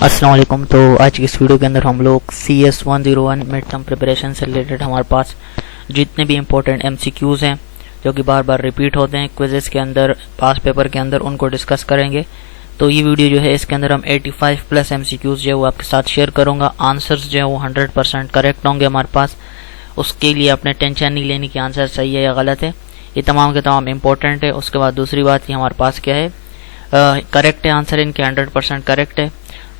अस्सलाम वालेकुम। तो आज की इस वीडियो के अंदर हम लोग CS101 मिड टर्म प्रिपरेशन से रिलेटेड हमारे पास जितने भी इम्पोर्टेंट MCQs हैं जो कि बार बार रिपीट होते हैं क्विजेस के अंदर, पास पेपर के अंदर, उनको डिस्कस करेंगे। तो ये वीडियो जो है इसके अंदर हम 85 प्लस MCQs जो है वो आपके साथ शेयर करूँगा। आंसर्स जो है वो 100% करेक्ट होंगे हमारे पास। उसके लिए आपने टेंशन नहीं लेनी कि आंसर सही है या गलत है, ये तमाम के तमाम इम्पोर्टेंट है। उसके बाद दूसरी बात कि हमारे पास क्या है, करेक्ट है, आंसर इनके 100% करेक्ट है।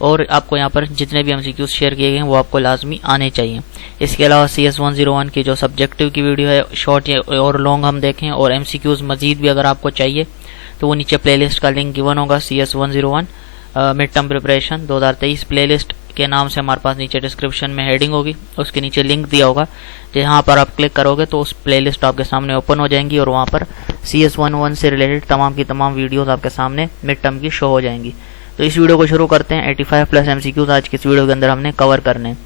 और आपको यहाँ पर जितने भी MCQs शेयर किए गए हैं वो आपको लाजमी आने चाहिए। इसके अलावा CS101 की जो सब्जेक्टिव की वीडियो है, शॉर्ट और लॉन्ग हम देखें, और MCQs मजीद भी अगर आपको चाहिए तो वो नीचे प्लेलिस्ट का लिंक गिवन होगा। CS101 mid term preparation 2023 playlist के नाम से हमारे पास नीचे डिस्क्रिप्शन में हेडिंग होगी, उसके नीचे लिंक दिया होगा। जहाँ पर आप क्लिक करोगे तो उस प्लेलिस्ट आपके सामने ओपन हो जाएंगी और वहाँ पर CS101 से रिलेटेड तमाम की तमाम वीडियोस आपके सामने मिड टर्म की शो हो जाएंगी। तो इस वीडियो को शुरू करते हैं। 85 प्लस MCQs आज की इस वीडियो के अंदर हमने कवर करने हैं।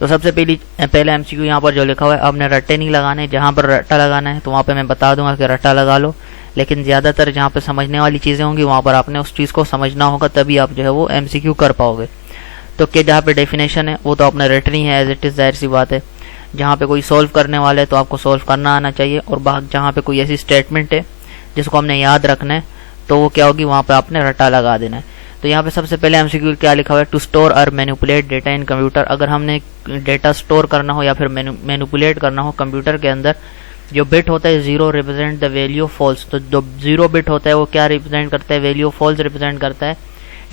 तो सबसे पहला MCQ यहाँ पर जो लिखा हुआ है, आपने रट्टे नहीं लगाने। जहाँ पर रट्टा लगाना है तो वहाँ पे मैं बता दूंगा कि रट्टा लगा लो, लेकिन ज़्यादातर जहाँ पे समझने वाली चीज़ें होंगी वहाँ पर आपने उस चीज़ को समझना होगा, तभी आप जो है वो MCQ कर पाओगे। तो कि जहाँ पे डेफिनेशन है वो तो आपने रटनी है, एज इट इज़, जाहिर सी बात है। जहाँ पे कोई सॉल्व करने वाला है तो आपको सॉल्व करना आना चाहिए। और जहाँ पे कोई ऐसी स्टेटमेंट है जिसको हमने याद रखना है तो वो क्या होगी, वहाँ पे आपने रट्टा लगा देना है। तो यहाँ पे सबसे पहले MCQ क्या लिखा हुआ है, टू स्टोर और मैनिपुलेट डेटा इन कंप्यूटर। अगर हमने डेटा स्टोर करना हो या फिर मैनिपुलेट करना हो कंप्यूटर के अंदर, जो बिट होता है 0 represent the value of false. तो जो 0 बिट होता है वो क्या रिप्रेजेंट करता है, वैल्यू ऑफ फॉल्स रिप्रेजेंट करता है।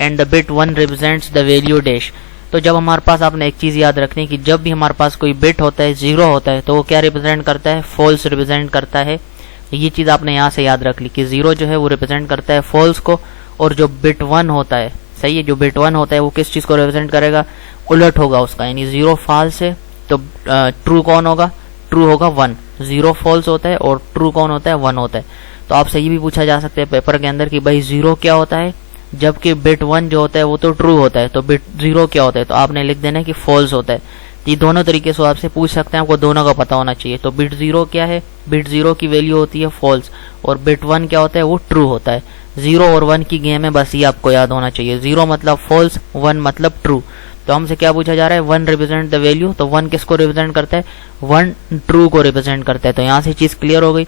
And the bit 1 represents the value dash. तो जब हमारे पास, आपने एक चीज याद रखनी कि जब भी हमारे पास कोई बिट होता है 0 होता है तो वो क्या रिप्रेजेंट करता है, फॉल्स रिप्रेजेंट करता है। ये चीज आपने यहाँ से याद रख ली कि 0 जो है वो रिप्रेजेंट करता है फॉल्स को, और जो बिट 1 होता है, सही है, जो बिट 1 होता है वो किस चीज को रिप्रेजेंट करेगा, उलट होगा उसका। यानी 0 फॉल्स है तो ट्रू कौन होगा, ट्रू होगा 1। 0 फॉल्स होता है और ट्रू कौन होता है, 1 होता है। तो आपसे ये भी पूछा जा सकता है पेपर के अंदर कि भाई 0 क्या होता है, जबकि बिट 1 जो होता है वो तो ट्रू होता है, तो बिट 0 क्या होता है, तो आपने लिख देना है कि फॉल्स होता है। ये दोनों तरीके से आपसे पूछ सकते हैं, आपको दोनों का पता होना चाहिए। तो बिट 0 क्या है, बिट 0 की वैल्यू होती है फॉल्स, और बिट 1 क्या होता है, वो ट्रू होता है। 0 और 1 की गेम है, बस ये आपको याद होना चाहिए। 0 मतलब फॉल्स, 1 मतलब ट्रू। तो हमसे क्या पूछा जा रहा है, 1 रिप्रेजेंट द वैल्यू। तो 1 किसको रिप्रेजेंट करता है, 1 ट्रू को रिप्रेजेंट करता है। तो यहाँ से चीज क्लियर हो गई।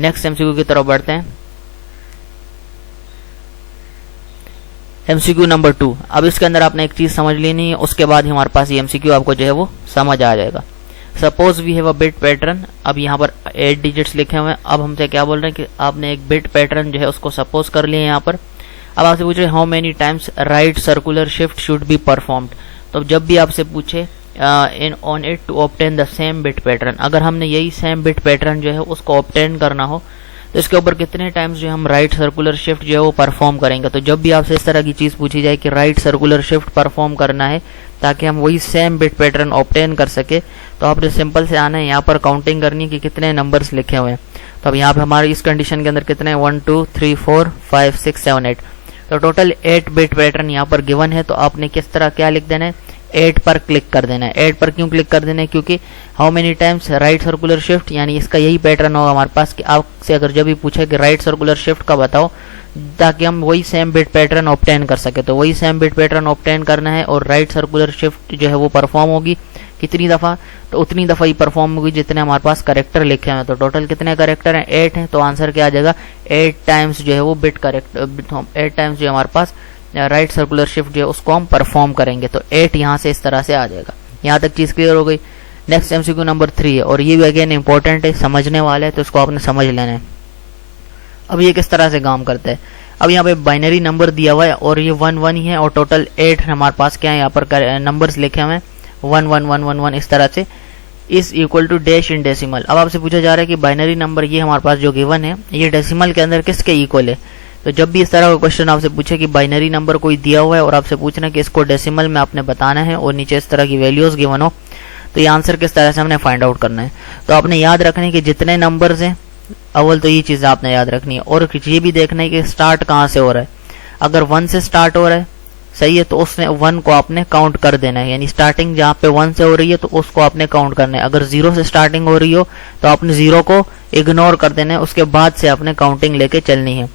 नेक्स्ट MCQ की तरफ बढ़ते हैं। MCQ number 2। अब इसके अंदर आपने एक चीज समझ लेनी है, उसके बाद ही हमारे पास ये MCQ आपको जो है वो समझ आ जाएगा। Suppose we have a bit pattern. अब यहाँ पर 8 डिजिट्स लिखे हुए हैं। अब हमसे क्या बोल रहे हैं कि आपने एक बिट पैटर्न जो है उसको सपोज कर लिया यहाँ पर। अब आपसे पूछ रहे how many times right circular shift should be performed. तो जब भी आपसे पूछे in on it to obtain the same bit pattern, अगर हमने यही सेम बिट पैटर्न जो है उसको ऑब्टेन करना हो तो इसके ऊपर कितने टाइम्स जो हम राइट सर्कुलर शिफ्ट जो है वो परफॉर्म करेंगे। तो जब भी आपसे इस तरह की चीज पूछी जाए कि राइट सर्कुलर शिफ्ट परफॉर्म करना है ताकि हम वही सेम बिट पैटर्न ऑब्टेन कर सके, तो आपने सिंपल से आना है, यहाँ पर काउंटिंग करनी है कि कितने नंबर्स लिखे हुए हैं। तो अब यहाँ पे हमारे इस कंडीशन के अंदर कितने, 1 2 3 4 5 6 7 8, तो टोटल 8 बिट पैटर्न यहाँ पर गिवन है। तो आपने किस तरह क्या लिख देना है, 8 पर क्लिक कर देना है। 8 पर क्यों क्लिक कर देना है, क्योंकि how many times right circular shift, यानी इसका यही पैटर्न होगा हमारे पास कि आपसे अगर जब भी पूछे कि राइट सर्कुलर शिफ्ट का बताओ, ताकि हम वही सेम बिट पैटर्न ऑब्टेन कर सके। तो वही सेम बिट पैटर्न ऑब्टेन करना है और राइट सर्कुलर शिफ्ट जो है वो परफॉर्म होगी कितनी दफा, तो उतनी दफा ही परफॉर्म होगी जितने हमारे पास करेक्टर लिखे हैं। तो टोटल कितने करेक्टर हैं, 8 हैं। तो आंसर क्या आ जाएगा, 8 टाइम्स जो है वो बिट करेक्ट, 8 टाइम्स जो हमारे पास राइट सर्कुलर शिफ्ट जो है उसको हम परफॉर्म करेंगे। तो 8 यहाँ से इस तरह से आ जाएगा। यहाँ तक चीज क्लियर हो गई। नेक्स्ट MCQ नंबर 3 है, और ये भी अगेन इंपॉर्टेंट है, समझने वाला है, तो इसको आपने समझ लेना है। अब ये किस तरह से काम करता है, अब यहाँ पे बाइनरी नंबर दिया हुआ है और ये 1 1 ही है, और टोटल 8 हमारे पास क्या है, यहाँ पर नंबर्स लिखे हुए हैं 1 1 1 1 1 इस तरह से, is equal to dash in decimal. अब आपसे पूछा जा रहा है कि बाइनरी नंबर ये हमारे पास जो गिवन है ये डेसिमल के अंदर किसके इक्वल है। तो जब भी इस तरह का क्वेश्चन आपसे पूछे कि बाइनरी नंबर कोई दिया हुआ है और आपसे पूछना है कि इसको डेसिमल में आपने बताना है और नीचे इस तरह की वैल्यूज गिवन हो, तो ये आंसर किस तरह से हमने फाइंड आउट करना है। तो आपने याद रखना है कि जितने नंबर्स हैं, अव्वल तो ये चीज आपने याद रखनी है, और ये भी देखना है कि स्टार्ट कहाँ से हो रहा है। अगर 1 से स्टार्ट हो रहा है, सही है, तो उसने 1 को आपने काउंट कर देना है, यानी स्टार्टिंग जहाँ पे 1 से हो रही है तो उसको आपने काउंट करना है। अगर 0 से स्टार्टिंग हो रही हो तो आपने 0 को इग्नोर कर देना है, उसके बाद से आपने काउंटिंग लेके चलनी है।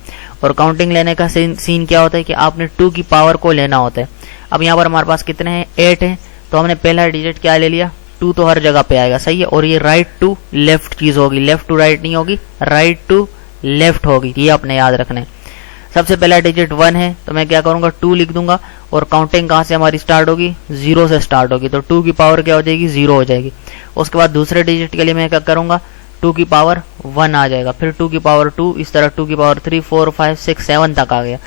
और काउंटिंग लेने का सीन क्या होता है कि आपने 2 की पावर को लेना होता है। अब यहाँ पर हमारे पास कितने हैं, 8 है, तो हमने पहला डिजिट क्या ले लिया, 2 तो हर जगह पे आएगा, सही है। और ये राइट टू लेफ्ट चीज होगी, लेफ्ट टू राइट नहीं होगी, राइट टू लेफ्ट होगी, ये अपने याद रखना है। सबसे पहला डिजिट 1 है, तो मैं क्या करूंगा, 2 लिख दूंगा, और काउंटिंग कहाँ से हमारी स्टार्ट होगी, 0 से स्टार्ट होगी, तो 2 की पावर क्या हो जाएगी, 0 हो जाएगी। उसके बाद दूसरे डिजिट के लिए मैं क्या करूंगा, 2 की पावर 1 आ जाएगा, फिर 2 की पावर 2, इस तरह 2 की पावर 3, 4, 5, 6, 7 तक आ गया।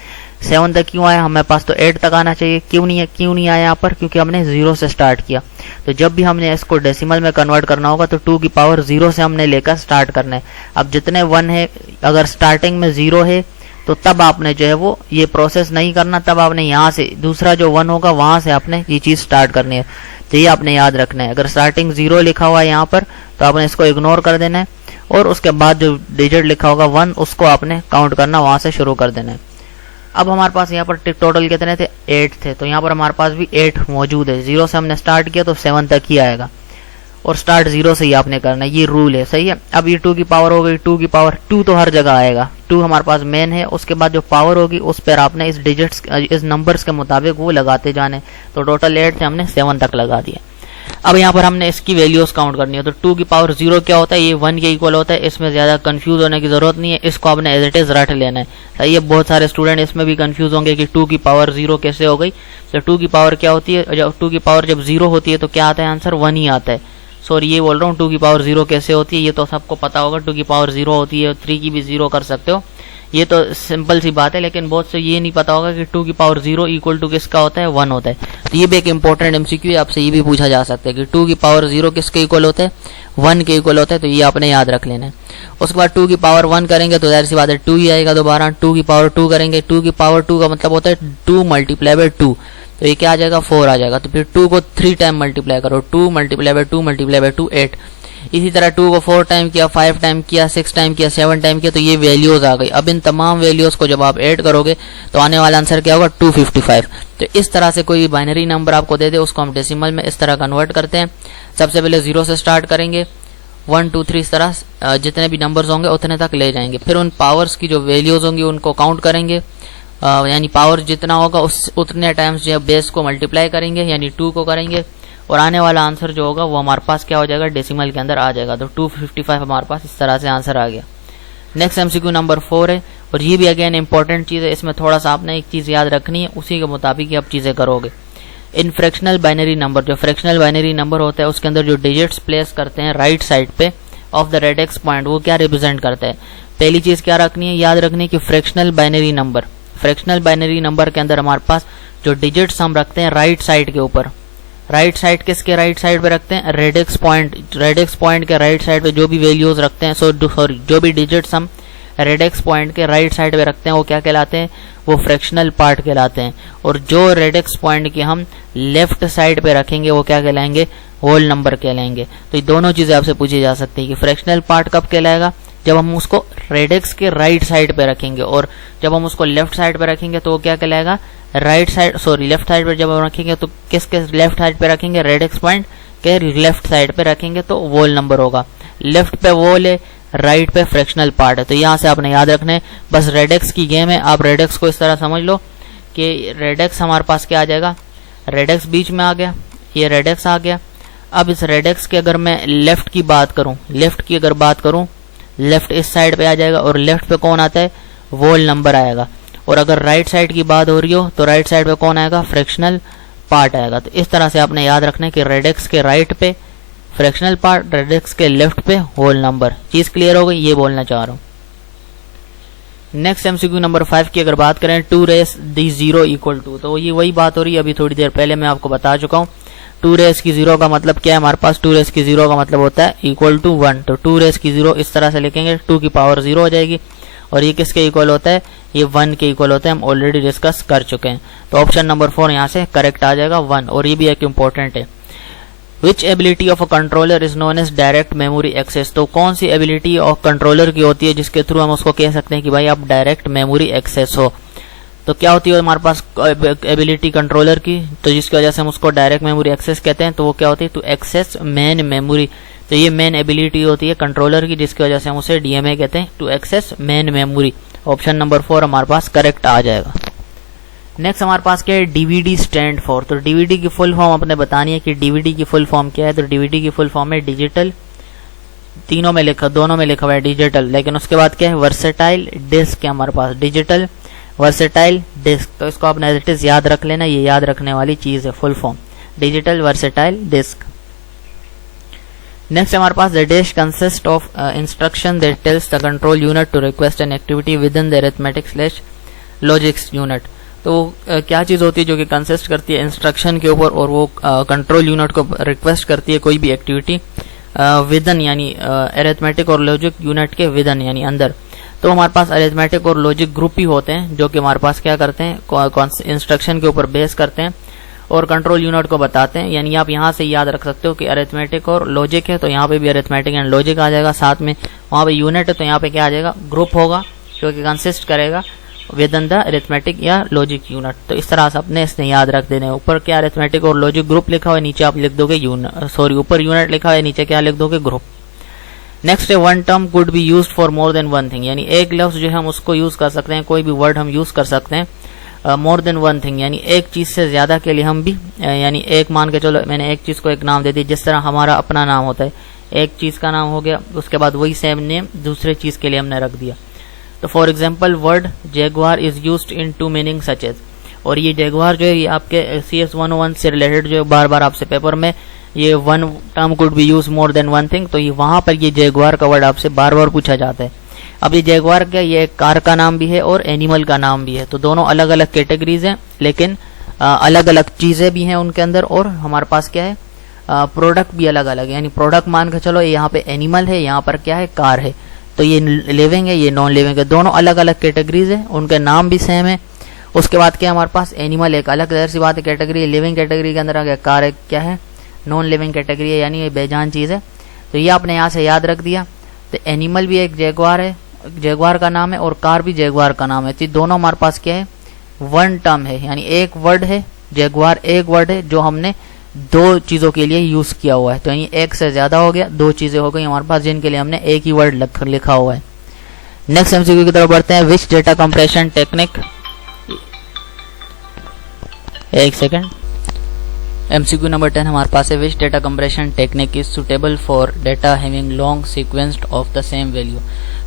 7 तक क्यों आया, हमारे पास तो 8 तक आना चाहिए, क्यों नहीं आया यहाँ पर, क्योंकि हमने 0 से स्टार्ट किया। तो जब भी हमने इसको डेसिमल में कन्वर्ट करना होगा तो 2 की पावर 0 से हमने लेकर स्टार्ट करना है। अब जितने 1 है, अगर स्टार्टिंग में 0 है तो तब आपने जो है वो ये प्रोसेस नहीं करना, तब आपने यहाँ से दूसरा जो 1 होगा वहां से आपने ये चीज स्टार्ट करनी है। तो ये आपने याद रखना है। अगर स्टार्टिंग 0 लिखा हुआ है यहाँ पर तो आपने इसको इग्नोर कर देना है, और उसके बाद जो डिजिट लिखा होगा 1 उसको आपने काउंट करना वहां से शुरू कर देना है। अब हमारे पास यहाँ पर टोटल कितने थे, 8 थे, तो यहाँ पर हमारे पास भी 8 मौजूद है। 0 से हमने स्टार्ट किया तो 7 तक ही आएगा, और स्टार्ट 0 से ही आपने करना है, ये रूल है, सही है। अब ये 2 की पावर हो गई, 2 की पावर 2 तो हर जगह आएगा, 2 हमारे पास मेन है, उसके बाद जो पावर होगी उस पर आपने इस डिजिट्स इस नंबर्स के मुताबिक वो लगाते जाने। तो टोटल 8 थे, हमने 7 तक लगा दिया। अब यहाँ पर हमने इसकी वैल्यूज काउंट करनी है। तो 2 की पावर 0 क्या होता है, ये 1 के इक्वल होता है, इसमें ज्यादा कंफ्यूज होने की जरूरत नहीं है, इसको आपने एज इट इज रट लेना है, सही है। बहुत सारे स्टूडेंट इसमें भी कंफ्यूज होंगे कि 2 की पावर 0 कैसे हो गई। तो 2 की पावर क्या होती है, जब 2 की पावर जब 0 होती है तो क्या आता है, आंसर 1 ही आता है। सॉरी ये बोल रहा हूँ, 2 की पावर 0 कैसे होती है, ये तो सबको पता होगा, 2 की पावर 0 होती है, 3 की भी 0 कर सकते हो, ये तो सिंपल सी बात है। लेकिन बहुत से ये नहीं पता होगा कि 2 की पावर 0 इक्वल टू किसका होता है, 1 होता है। तो ये भी एक इंपॉर्टेंट एमसीक्यू है, आपसे ये भी पूछा जा सकता है कि 2 की पावर 0 किसके इक्वल होता है, 1 के इक्वल होता है। तो ये आपने याद रख लेना है। उसके बाद 2 की पावर 1 करेंगे तो जाहिर सी बात है 2 ही आएगा दोबारा। 2 की पावर 2 करेंगे, 2 की पावर 2 का मतलब होता है 2 मल्टीप्लाई बाय 2, तो ये क्या आ जाएगा, 4 आ जाएगा। तो फिर 2 को 3 टाइम मल्टीप्लाई करो, 2 मल्टीप्लाई बाय 2 मल्टीप्लाई बाय 2 8। इसी तरह 2 को 4 टाइम किया, 5 टाइम किया, 6 टाइम किया, 7 टाइम किया, तो ये वैल्यूज आ गई। अब इन तमाम वैल्यूज को जब आप ऐड करोगे तो आने वाला आंसर क्या होगा, 255। तो इस तरह से कोई बाइनरी नंबर आपको दे दे उसको हम डेसिमल में इस तरह कन्वर्ट करते हैं। सबसे पहले 0 से स्टार्ट करेंगे, 1 2 3 इस तरह जितने भी नंबर्स होंगे उतने तक ले जाएंगे। फिर उन पावर्स की जो वैल्यूज होंगी उनको काउंट करेंगे, यानी पावर जितना होगा उस उतने टाइम्स जो बेस को मल्टीप्लाई करेंगे, यानी 2 को करेंगे, और आने वाला आंसर जो होगा वो हमारे पास क्या हो जाएगा, डेसिमल के अंदर आ जाएगा। तो 255 हमारे पास इस तरह से आंसर आ गया। नेक्स्ट एमसीक्यू नंबर 4 है, और ये भी अगेन इंपॉर्टेंट चीज है, इसमें थोड़ा सा आपने एक चीज याद रखनी है, उसी के मुताबिक ही आप चीजें करोगे। इन फ्रैक्शनल बाइनरी नंबर, जो फ्रैक्शनल बाइनरी नंबर होता है उसके अंदर जो डिजिट्स प्लेस करते हैं राइट साइड पे ऑफ द रेडिक्स पॉइंट, वो क्या रिप्रेजेंट करता है। पहली चीज क्या रखनी है, याद रखनी है कि फ्रैक्शनल बाइनरी नंबर के अंदर हमारे पास जो डिजिट्स हम रखते हैं राइट साइड के ऊपर, राइट साइड किसके राइट साइड पे रखते हैं, रेडिक्स पॉइंट के राइट साइड पे जो भी वैल्यूज रखते हैं, सॉरी जो भी डिजिट्स हम रेडिक्स पॉइंट के राइट साइड पे रखते हैं वो क्या कहलाते हैं, वो फ्रैक्शनल पार्ट कहलाते हैं। और जो रेडिक्स पॉइंट के हम लेफ्ट साइड पे रखेंगे वो क्या कहलाएंगे, होल नंबर कहलाएंगे। तो ये दोनों चीजें आपसे पूछी जा सकती है कि फ्रैक्शनल पार्ट कब कहलाएगा, जब हम उसको रेडिक्स के राइट साइड पे रखेंगे, और जब हम उसको लेफ्ट साइड पे रखेंगे तो वो क्या कहलाएगा, लेफ्ट साइड पे जब हम रखेंगे तो किसके लेफ्ट साइड पे रखेंगे, रेडिक्स पॉइंट के लेफ्ट साइड पे रखेंगे तो वोल नंबर होगा। लेफ्ट पे वोल है, राइट पे फ्रैक्शनल पार्ट है। तो यहाँ से आपने याद रखना है, बस रेडिक्स की गेम है। आप रेडिक्स को इस तरह समझ लो कि रेडिक्स हमारे पास क्या आ जाएगा, रेडिक्स बीच में आ गया, ये रेडिक्स आ गया। अब इस रेडिक्स के अगर मैं लेफ्ट की बात करूं, लेफ्ट इस साइड पे आ जाएगा, और लेफ्ट पे कौन आता है, वोल नंबर आएगा। और अगर राइट साइड की बात हो रही हो तो राइट साइड पे कौन आएगा, फ्रैक्शनल पार्ट आएगा। तो इस तरह से आपने याद रखना है कि रेडिक्स के राइट पे फ्रैक्शनल पार्ट, रेडिक्स के लेफ्ट पे होल नंबर। चीज क्लियर हो गई, ये बोलना चाह रहा हूं। नेक्स्ट एमसीक्यू नंबर 5 की अगर बात करें, 2 रेस दी 0 इक्वल टू, तो ये वही बात हो रही है, अभी थोड़ी देर पहले मैं आपको बता चुका हूं। 2 रेस की 0 का मतलब क्या है, हमारे पास 2 रेस की 0 का मतलब होता है इक्वल टू 1। तो 2 रेस की 0 इस तरह से लिखेंगे, 2 की पावर 0 हो जाएगी, और ये किसके इक्वल होता है, ये 1 के इक्वल होता है। हम ऑलरेडी डिस्कस कर चुके हैं। तो ऑप्शन नंबर 4 यहाँ से करेक्ट आ जाएगा, 1। और ये भी एक इंपॉर्टेंट है, which ability of a controller is known as direct memory access. तो कौन सी एबिलिटी ऑफ कंट्रोलर की होती है जिसके थ्रू हम उसको कह सकते हैं कि भाई आप डायरेक्ट मेमोरी एक्सेस हो। तो क्या होती है हमारे पास एबिलिटी कंट्रोलर की, तो जिसकी वजह से हम उसको डायरेक्ट मेमोरी एक्सेस कहते हैं, तो वो क्या होती है, टू एक्सेस मेन मेमोरी। तो ये मेन एबिलिटी होती है कंट्रोलर की, जिसकी वजह से हम उसे डीएमए कहते हैं, to access main memory. Option number 4 हमारे पास करेक्ट आ जाएगा। नेक्स्ट हमारे पास क्या है, डीवीडी स्टैंड फॉर। तो डीवीडी की फुल फॉर्म अपने बतानी है कि डीवीडी की फुल फॉर्म क्या है। तो डीवीडी की फुल फॉर्म है डिजिटल, दोनों में लिखा हुआ है डिजिटल, लेकिन उसके बाद क्या है, वर्सेटाइल डिस्क है हमारे पास, डिजिटल वर्सेटाइल डिस्क। तो इसको आपने एज इट इज याद रख लेना, ये याद रखने वाली चीज है, full form digital versatile disc. Next हमारे पास the disc consist of instruction that tells the control unit to request an activity with in the arithmetic slash logics unit. तो क्या चीज होती है जो कि कंसिस्ट करती है इंस्ट्रक्शन के ऊपर, और वो कंट्रोल यूनिट को रिक्वेस्ट करती है कोई भी एक्टिविटी विदन यानी अरिथमेटिक और लॉजिक यूनिट के विदन यानी अंदर। तो हमारे पास अरिथमेटिक और लॉजिक ग्रुप ही होते हैं जो कि हमारे पास क्या करते हैं, इंस्ट्रक्शन के ऊपर बेस करते हैं और कंट्रोल यूनिट को बताते हैं। यानी आप यहाँ से याद रख सकते हो कि अरिथमेटिक और लॉजिक है तो यहाँ पे भी अरिथमेटिक एंड लॉजिक आ जाएगा, साथ में वहाँ पे यूनिट है तो यहाँ पे क्या आ जाएगा, ग्रुप होगा जो कि कंसिस्ट करेगा विद इन द अरिथमेटिक या लॉजिक यूनिट। तो इस तरह से अपने इसने याद रख देने, ऊपर क्या अरिथमेटिक और लॉजिक ग्रुप लिखा हुआ है, नीचे आप लिख दोगे ऊपर यूनिट लिखा हुआ है, नीचे क्या लिख दोगे, ग्रुप। नेक्स्ट है one term could be used for more than one thing, यानी एक लफ्ज जो है हम उसको यूज कर सकते हैं, कोई भी वर्ड हम यूज कर सकते हैं मोर देन वन थिंग, यानी एक चीज से ज्यादा के लिए हम भी यानी एक मान के चलो मैंने एक चीज को एक नाम दे दी, जिस तरह हमारा अपना नाम होता है, एक चीज का नाम हो गया, उसके बाद वही सेम नेम दूसरे चीज के लिए हमने रख दिया। तो for example word jaguar is used in two meaning such as, और ये जैगुआर जो है ये आपके CS 101 से रिलेटेड जो बार बार आपसे पेपर में ये one term could be use more than one thing, तो ये वहां पर ये जैगुआर का वर्ड आपसे बार बार पूछा जाता है। अब ये जैगुआर क्या, ये कार का नाम भी है और एनिमल का नाम भी है, तो दोनों अलग अलग कैटेगरीज हैं, लेकिन अलग अलग चीजें भी हैं उनके अंदर, और हमारे पास क्या है, प्रोडक्ट भी अलग अलग है। यानी प्रोडक्ट मान के चलो यहाँ पे एनिमल है, यहाँ पर क्या है, कार है, तो ये लिविंग है, ये नॉन लिविंग है, दोनों अलग अलग कैटेगरीज है, उनके नाम भी सेम है। उसके बाद क्या हमारे पास एनिमल एक अलग जाहिर सी बात है कैटेगरी, लिविंग कैटेगरी के अंदर आ गया, कार एक क्या है, नॉन लिविंग कैटेगरी है, यानी ये बेजान चीज है। तो ये आपने यहाँ से याद रख दिया। तो एनिमल भी एक जैगुआर है, जैगुआर का नाम है, और कार भी जैगुआर का नाम है, तो दोनों हमारे पास क्या है, वन टर्म है, यानी एक वर्ड है, जैगुआर एक वर्ड है जो हमने दो चीजों के लिए यूज किया हुआ है। तो यानी एक से ज्यादा हो गया, दो चीजें हो गई हमारे पास जिनके लिए हमने एक ही वर्ड लिखा हुआ है। नेक्स्ट MCQ की तरफ बढ़ते हैं, विच डेटा कंप्रेशन टेक्निक, एक सेकेंड, MCQ नंबर 10 हमारे पास है, which data compression technique is suitable for data having long sequenced of the same value.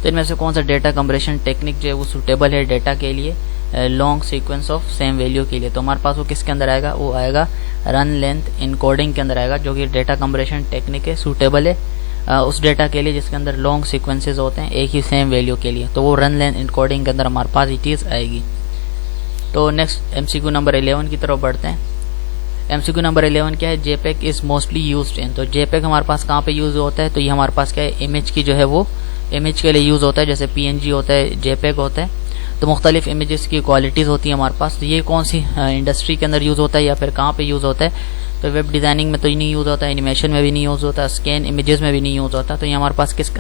तो इनमें से कौन सा डेटा कंप्रेशन टेक्निक जो है वो सुटेबल है डेटा के लिए long sequence of same value के लिए। तो हमारे पास वो किसके अंदर आएगा, वो आएगा रन लेंथ इनकोडिंग के अंदर आएगा, जो कि डेटा कंप्रेशन टेक्निक है, सूटेबल है उस डेटा के लिए जिसके अंदर लॉन्ग सीक्वेंसेस होते हैं एक ही सेम वैल्यू के लिए, तो वो रन लेंथ इनकोडिंग के अंदर हमारे पास ये चीज आएगी। तो नेक्स्ट MCQ नंबर 11 की तरफ बढ़ते हैं। MCQ नंबर 11 क्या है, JPEG is mostly used in. तो JPEG हमारे पास कहाँ पे यूज होता है, तो ये हमारे पास क्या है, इमेज की जो है वो इमेज के लिए यूज होता है, जैसे PNG होता है, JPEG होता है, तो मुख्तलिफ इमेजेस की क्वालिटीज होती है हमारे पास। तो ये कौन सी इंडस्ट्री के अंदर यूज होता है या फिर कहाँ पे यूज होता है, तो वेब डिजाइनिंग में तो ये नहीं यूज होता, एनिमेशन में भी नहीं यूज होता, स्कैन इमेजेस में भी नहीं यूज होता। तो ये हमारे पास किस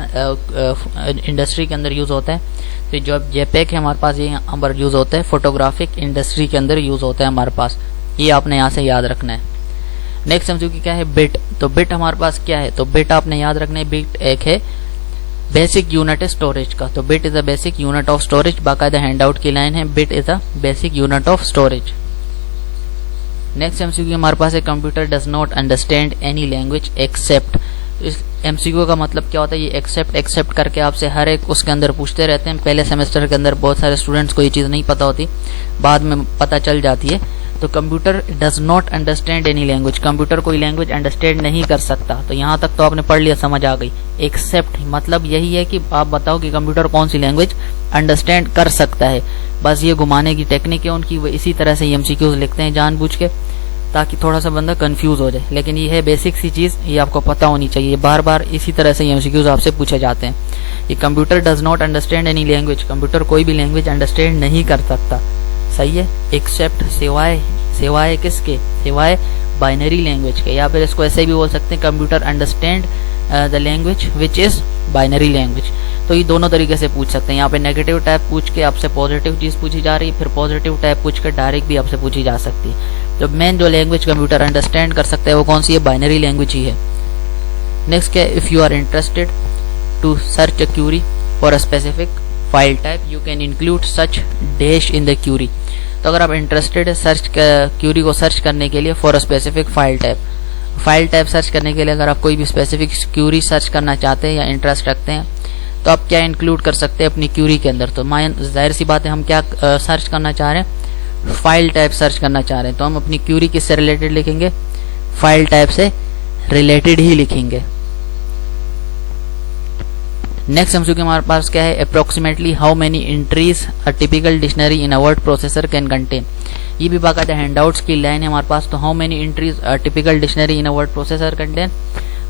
इंडस्ट्री के अंदर यूज होता है, तो जो JPEG है हमारे पास ये यहाँ पर यूज होता है, फोटोग्राफिक इंडस्ट्री के अंदर यूज होता है हमारे पास, ये आपने यहाँ से याद रखना है। नेक्स्ट MCQ क्या है, बिट। तो बिट हमारे पास क्या है, तो बिट आपने याद रखना है, बिट एक है बेसिक यूनिट है स्टोरेज का। तो bit is a basic unit of storage, बाकायदा हैंडआउट की लाइन है, bit is a basic unit of storage. Next MCQ हमारे पास है, computer does not understand any language except. इस MCQ का मतलब क्या होता है, ये एक्सेप्ट करके आपसे हर एक उसके अंदर पूछते रहते हैं। पहले सेमेस्टर के अंदर बहुत सारे स्टूडेंट्स को ये चीज नहीं पता होती, बाद में पता चल जाती है। तो computer does not understand any language, computer कोई लैंग्वेज अंडरस्टैंड नहीं कर सकता। तो यहाँ तक तो आपने पढ़ लिया, समझ आ गई। एक्सेप्ट मतलब यही है कि आप बताओ कि कंप्यूटर कौन सी लैंग्वेज अंडरस्टैंड कर सकता है, बस ये घुमाने की टेक्निक है उनकी, वो इसी तरह से MCQs लिखते हैं जानबूझ के, ताकि थोड़ा सा बंदा कंफ्यूज हो जाए। लेकिन ये है बेसिक सी चीज, ये आपको पता होनी चाहिए, बार बार इसी तरह से MCQs आपसे पूछे जाते हैं। ये computer does not understand any language, computer कोई भी लैंग्वेज अंडरस्टैंड नहीं कर सकता, सही है, एक्सेप्ट सिवाय किसके, सिवाय बाइनरी लैंग्वेज के, या फिर इसको ऐसे भी बोल सकते हैं, computer understand the language which is binary language. तो ये दोनों तरीके से पूछ सकते हैं। यहाँ पे नेगेटिव टाइप पूछ के आपसे पॉजिटिव चीज पूछी जा रही है, फिर पॉजिटिव टाइप पूछ के डायरेक्ट भी आपसे पूछी जा सकती है। तो मेन जो लैंग्वेज कंप्यूटर अंडरस्टैंड कर सकता है वो कौन सी है, बाइनरी लैंग्वेज ही है। नेक्स्ट क्या है, if you are interested to search a query for a specific file type you can include such dash in the query. तो अगर आप इंटरेस्टेड है सर्च क्यूरी को सर्च करने के लिए for a specific file type search करने के लिए अगर आप कोई भी स्पेसिफिक क्यूरी सर्च करना चाहते हैं या इंटरेस्ट रखते हैं तो आप क्या इंक्लूड कर सकते हैं अपनी क्यूरी के अंदर। तो जाहिर सी बात है हम क्या सर्च करना चाह रहे हैं, फाइल टाइप सर्च करना चाह रहे हैं, तो हम अपनी क्यूरी किससे रिलेटेड लिखेंगे, फाइल टाइप से रिलेटेड ही लिखेंगे। नेक्स्ट एमसीक्यू हमारे पास क्या है, approximately how many entries a typical dictionary in a word processor can contain. ये भी बाकायदा हैंडआउट्स की लाइन है हमारे पास। तो how many entries a typical dictionary in a word processor contain,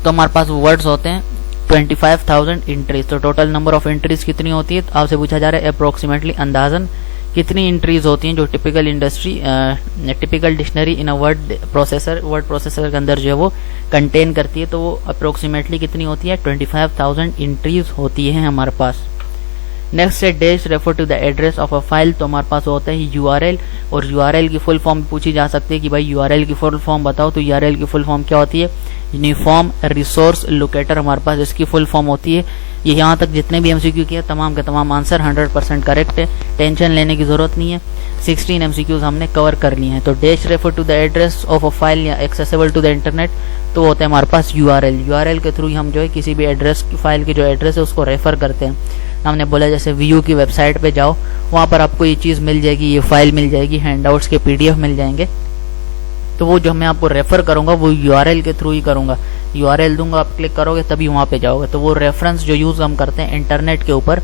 तो हमारे पास वर्ड्स होते हैं 25,000 एंट्रीज। तो टोटल नंबर ऑफ एंट्रीज कितनी होती है, तो आपसे पूछा जा रहा है अप्रोक्सीमेटली अंदाजन कितनी एंट्रीज होती हैं जो typical dictionary in a word processor के अंदर जो है वो कंटेन करती है। तो वो अप्रोक्सीमेटली कितनी होती है, 25,000 एंट्रीज होती है हमारे पास। नेक्स्ट है dash refer to the address of a file, तो हमारे पास होता है यूआरएल, और यूआरएल की फुल फॉर्म पूछी जा सकती है कि भाई यूआरएल की फुल फॉर्म बताओ। तो यूआरएल की फुल फॉर्म क्या होती है, यूनिफॉर्म रिसोर्स लोकेटर हमारे पास इसकी फुल फॉर्म होती है। ये यहाँ तक जितने भी एमसीक्यू किए तमाम के तमाम आंसर 100% करेक्ट है, टेंशन लेने की जरूरत नहीं है। 16 एमसीक्यूज हमने कवर कर लिए हैं। तो dash refer to the address of a file या एक्सेसिबल टू द इंटरनेट, तो होता है हमारे पास यूआरएल के थ्रू हम जो है किसी भी एड्रेस फाइल की जो एड्रेस है उसको रेफर करते हैं। हमने बोला जैसे वीयू की वेबसाइट पे जाओ, वहाँ पर आपको ये चीज़ मिल जाएगी, ये फाइल मिल जाएगी, हैंडआउट्स के पीडीएफ मिल जाएंगे। तो वो जो मैं आपको रेफर करूंगा वो यूआरएल के थ्रू ही करूंगा। यूआरएल दूंगा, आप क्लिक करोगे तभी वहाँ पे जाओगे। तो वो रेफरेंस जो यूज़ हम करते हैं इंटरनेट के ऊपर,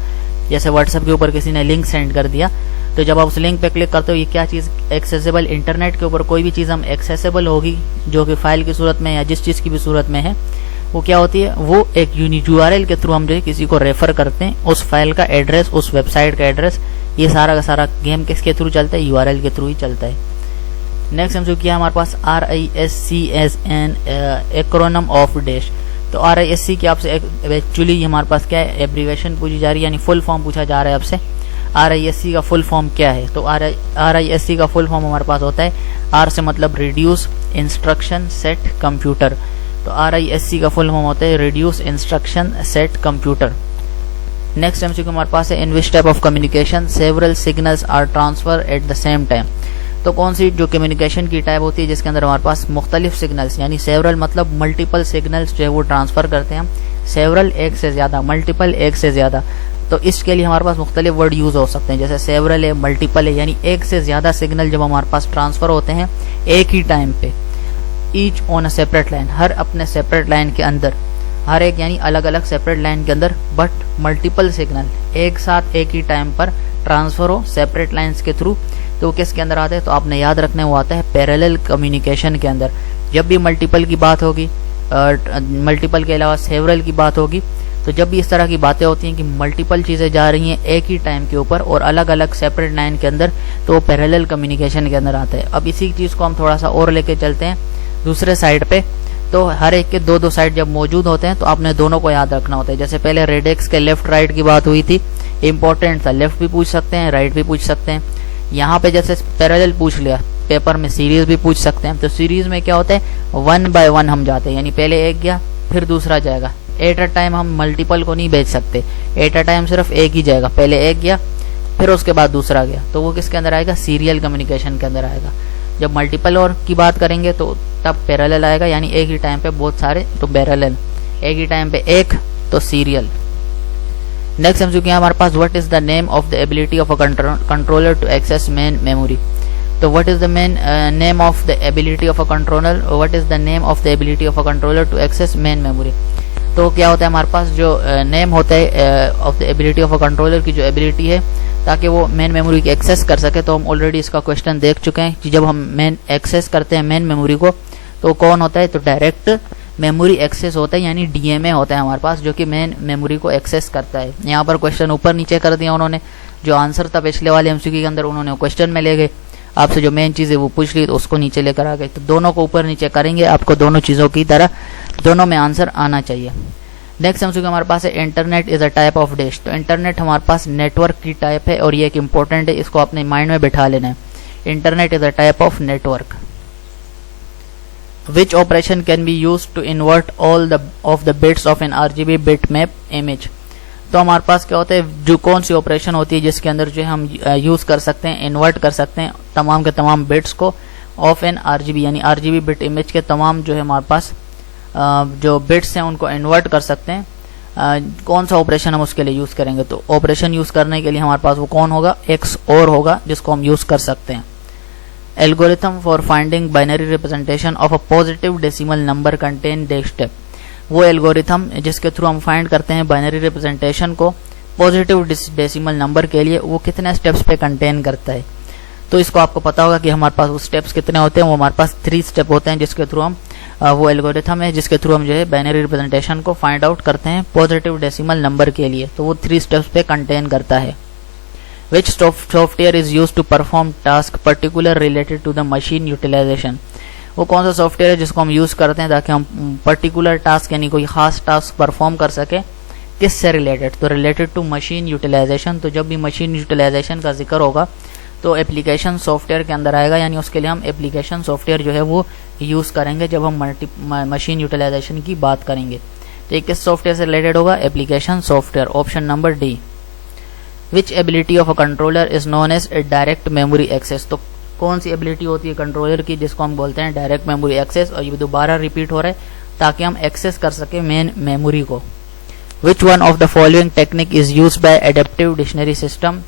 जैसे व्हाट्सएप के ऊपर किसी ने लिंक सेंड कर दिया, तो जब आप उस लिंक पे क्लिक करते हो ये क्या चीज़ एक्सेसिबल, इंटरनेट के ऊपर कोई भी चीज़ हम एक्सेसिबल होगी जो कि फाइल की सूरत में या जिस चीज़ की भी सूरत में है, वो क्या होती है, वो एक यूआरएल के थ्रू हम जो है किसी को रेफर करते हैं। उस फाइल का एड्रेस, उस वेबसाइट का एड्रेस, ये सारा का सारा गेम किसके थ्रू चलता है, यूआरएल के थ्रू ही चलता है। नेक्स्ट हम जो किया हमारे पास RISC एक्रोनम ऑफ डैश। तो RISC की आपसे एक्चुअली हमारे पास क्या है, एब्रीवेशन पूछी जा रही है, यानी फुल फॉर्म पूछा जा रहा है आपसे। RISC का फुल फॉर्म क्या है, तो RISC का फुल फॉर्म हमारे पास होता है, R से मतलब रिड्यूस इंस्ट्रक्शन सेट कंप्यूटर। तो RISC का फुल फॉर्म होता है reduce instruction set computer. Next MCQ हमारे पास है, in which type of communication several signals are transfer at the same time. तो कौन सी जो कम्युनिकेशन की टाइप होती है जिसके अंदर हमारे पास मुख्तलिफ सिग्नल्स, यानी सेवरल मतलब मल्टीपल सिग्नल्स जो है वो ट्रांसफर करते हैं हम। सेवरल एक से ज्यादा, मल्टीपल एक से ज्यादा। तो इसके लिए हमारे पास मुख्तलिफ वर्ड यूज हो सकते हैं, जैसे सेवरल है, मल्टीपल है, यानी एक से ज्यादा सिग्नल जब हमारे पास ट्रांसफर होते हैं एक ही टाइम पे, each on a separate line, हर अपने सेपरेट लाइन के अंदर, हर एक यानी अलग अलग सेपरेट लाइन के अंदर, बट मल्टीपल सिग्नल एक साथ एक ही टाइम पर ट्रांसफर हो सेपरेट लाइन्स के थ्रू, तो वो किसके अंदर आता है, तो आपने याद रखना है वो आता है पैरेलल कम्युनिकेशन के अंदर। जब भी मल्टीपल की बात होगी, मल्टीपल के अलावा सेवरल की बात होगी, तो जब भी इस तरह की बातें होती हैं कि मल्टीपल चीज़ें जा रही हैं एक ही टाइम के ऊपर और अलग अलग सेपरेट लाइन के अंदर, तो वो पैरेलल कम्युनिकेशन के अंदर आता है। अब इसी चीज़ को हम थोड़ा सा और लेके चलते हैं दूसरे साइड पे। तो हर एक के दो साइड जब मौजूद होते हैं तो आपने दोनों को याद रखना होता है। जैसे पहले रेडेक्स के लेफ्ट राइट की बात हुई थी, इंपॉर्टेंट था, लेफ्ट भी पूछ सकते हैं, राइट भी पूछ सकते हैं। यहाँ पे जैसे पैरेलल पूछ लिया, पेपर में सीरीज भी पूछ सकते हैं। तो सीरीज में क्या होता है, 1 बाय 1 हम जाते हैं, यानी पहले एक गया फिर दूसरा जाएगा। एट अ टाइम हम मल्टीपल को नहीं भेज सकते, एट अ टाइम सिर्फ एक ही जाएगा, पहले एक गया फिर उसके बाद दूसरा गया, तो वो किसके अंदर आएगा, सीरियल कम्युनिकेशन के अंदर आएगा। जब मल्टीपल और की बात करेंगे तो तब पैरेलल आएगा, यानी एक ही टाइम पे बहुत सारे, तो पैरेलल, एक ही टाइम पे एक, तो सीरियल। नेक्स्ट हम चुके हैं हमारे पास, what is the name of the ability of a controller to access main memory. तो what is the name of the ability of a controller, what is the name of the ability of a controller to access main memory. तो क्या होता है हमारे पास, जो name होता है of the ability of a controller की जो एबिलिटी है ताकि वो मेन मेमोरी की एक्सेस कर सके। तो हम ऑलरेडी इसका क्वेश्चन देख चुके हैं कि जब हम मेन एक्सेस करते हैं मेन मेमोरी को तो कौन होता है, तो डायरेक्ट मेमोरी एक्सेस होता है, यानी डीएमए होता है हमारे पास जो कि मेन मेमोरी को एक्सेस करता है। यहाँ पर क्वेश्चन ऊपर नीचे कर दिया उन्होंने, जो आंसर था पिछले वाले एमसीक्यू के अंदर उन्होंने क्वेश्चन में ले गए, आपसे जो मेन चीज़ है वो पूछ ली तो उसको नीचे लेकर आ गए। तो दोनों को ऊपर नीचे करेंगे, आपको दोनों चीज़ों की तरह दोनों में आंसर आना चाहिए। नेक्स्ट एमसीक्यू हमारे पास है, internet is a type of dish. तो इंटरनेट हमारे पास नेटवर्क की टाइप है और ये एक इंपॉर्टेंट है, इसको अपने माइंड में बिठा लेना है। Internet is a type of network. Which operation can be used to invert all of the bits of an RGB bitmap image? तो हमारे पास क्या होता है, जो कौन सी ऑपरेशन होती है जिसके अंदर जो है हम यूज कर सकते हैं, इन्वर्ट कर सकते हैं तमाम के तमाम बिट्स को ऑफ एन आरजीबी, यानी आरजीबी बिट इमेज के तमाम जो है हमारे पास जो बिट्स हैं उनको इन्वर्ट कर सकते हैं। कौन सा ऑपरेशन हम उसके लिए यूज करेंगे, तो ऑपरेशन यूज करने के लिए हमारे पास वो कौन होगा, XOR होगा, जिसको हम यूज कर सकते हैं। Algorithm for finding binary representation of a positive decimal number contain dash step, वो एल्गोरिथम जिसके थ्रू हम फाइंड करते हैं बाइनरी रिप्रेजेंटेशन को पॉजिटिव डेसिमल नंबर के लिए, वो कितने स्टेप्स पे कंटेन करता है। तो इसको आपको पता होगा कि हमारे पास वो स्टेप्स कितने होते हैं, वो हमारे पास 3 स्टेप होते हैं, जिसके थ्रू हम वो एल्गोरिथम है जिसके थ्रू हम जो है बाइनरी रिप्रेजेंटेशन को फाइंड आउट करते हैं पॉजिटिव डेसिमल नंबर के लिए। तो वो 3 स्टेप्स पे कंटेन करता है। Which software is used to perform task particular related to the machine utilization, वो कौन सा सॉफ्टवेयर है जिसको हम यूज करते हैं ताकि हम पर्टिकुलर टास्क यानी कोई खास टास्क परफॉर्म कर सके, किससे रिलेटेड, तो रिलेटेड टू मशीन यूटिलाइजेशन। तो जब भी मशीन यूटिलाइजेशन का जिक्र होगा तो एप्लीकेशन सॉफ्टवेयर के अंदर आएगा, यानी उसके लिए हम एप्लीकेशन सॉफ्टवेयर जो है वो यूज करेंगे जब हम मशीन यूटिलाइजेशन की बात करेंगे। तो ये किस सॉफ्टवेयर से रिलेटेड होगा, application software. Option number D. Which ability of a controller is known as a direct memory access, तो कौन सी एबिलिटी होती है कंट्रोलर की जिसको हम बोलते हैं डायरेक्ट मेमोरी एक्सेस, और ये दोबारा रिपीट हो रहा है ताकि हम एक्सेस कर सके मेन मेमोरी को। Which one of the following technique is use by adaptive dictionary system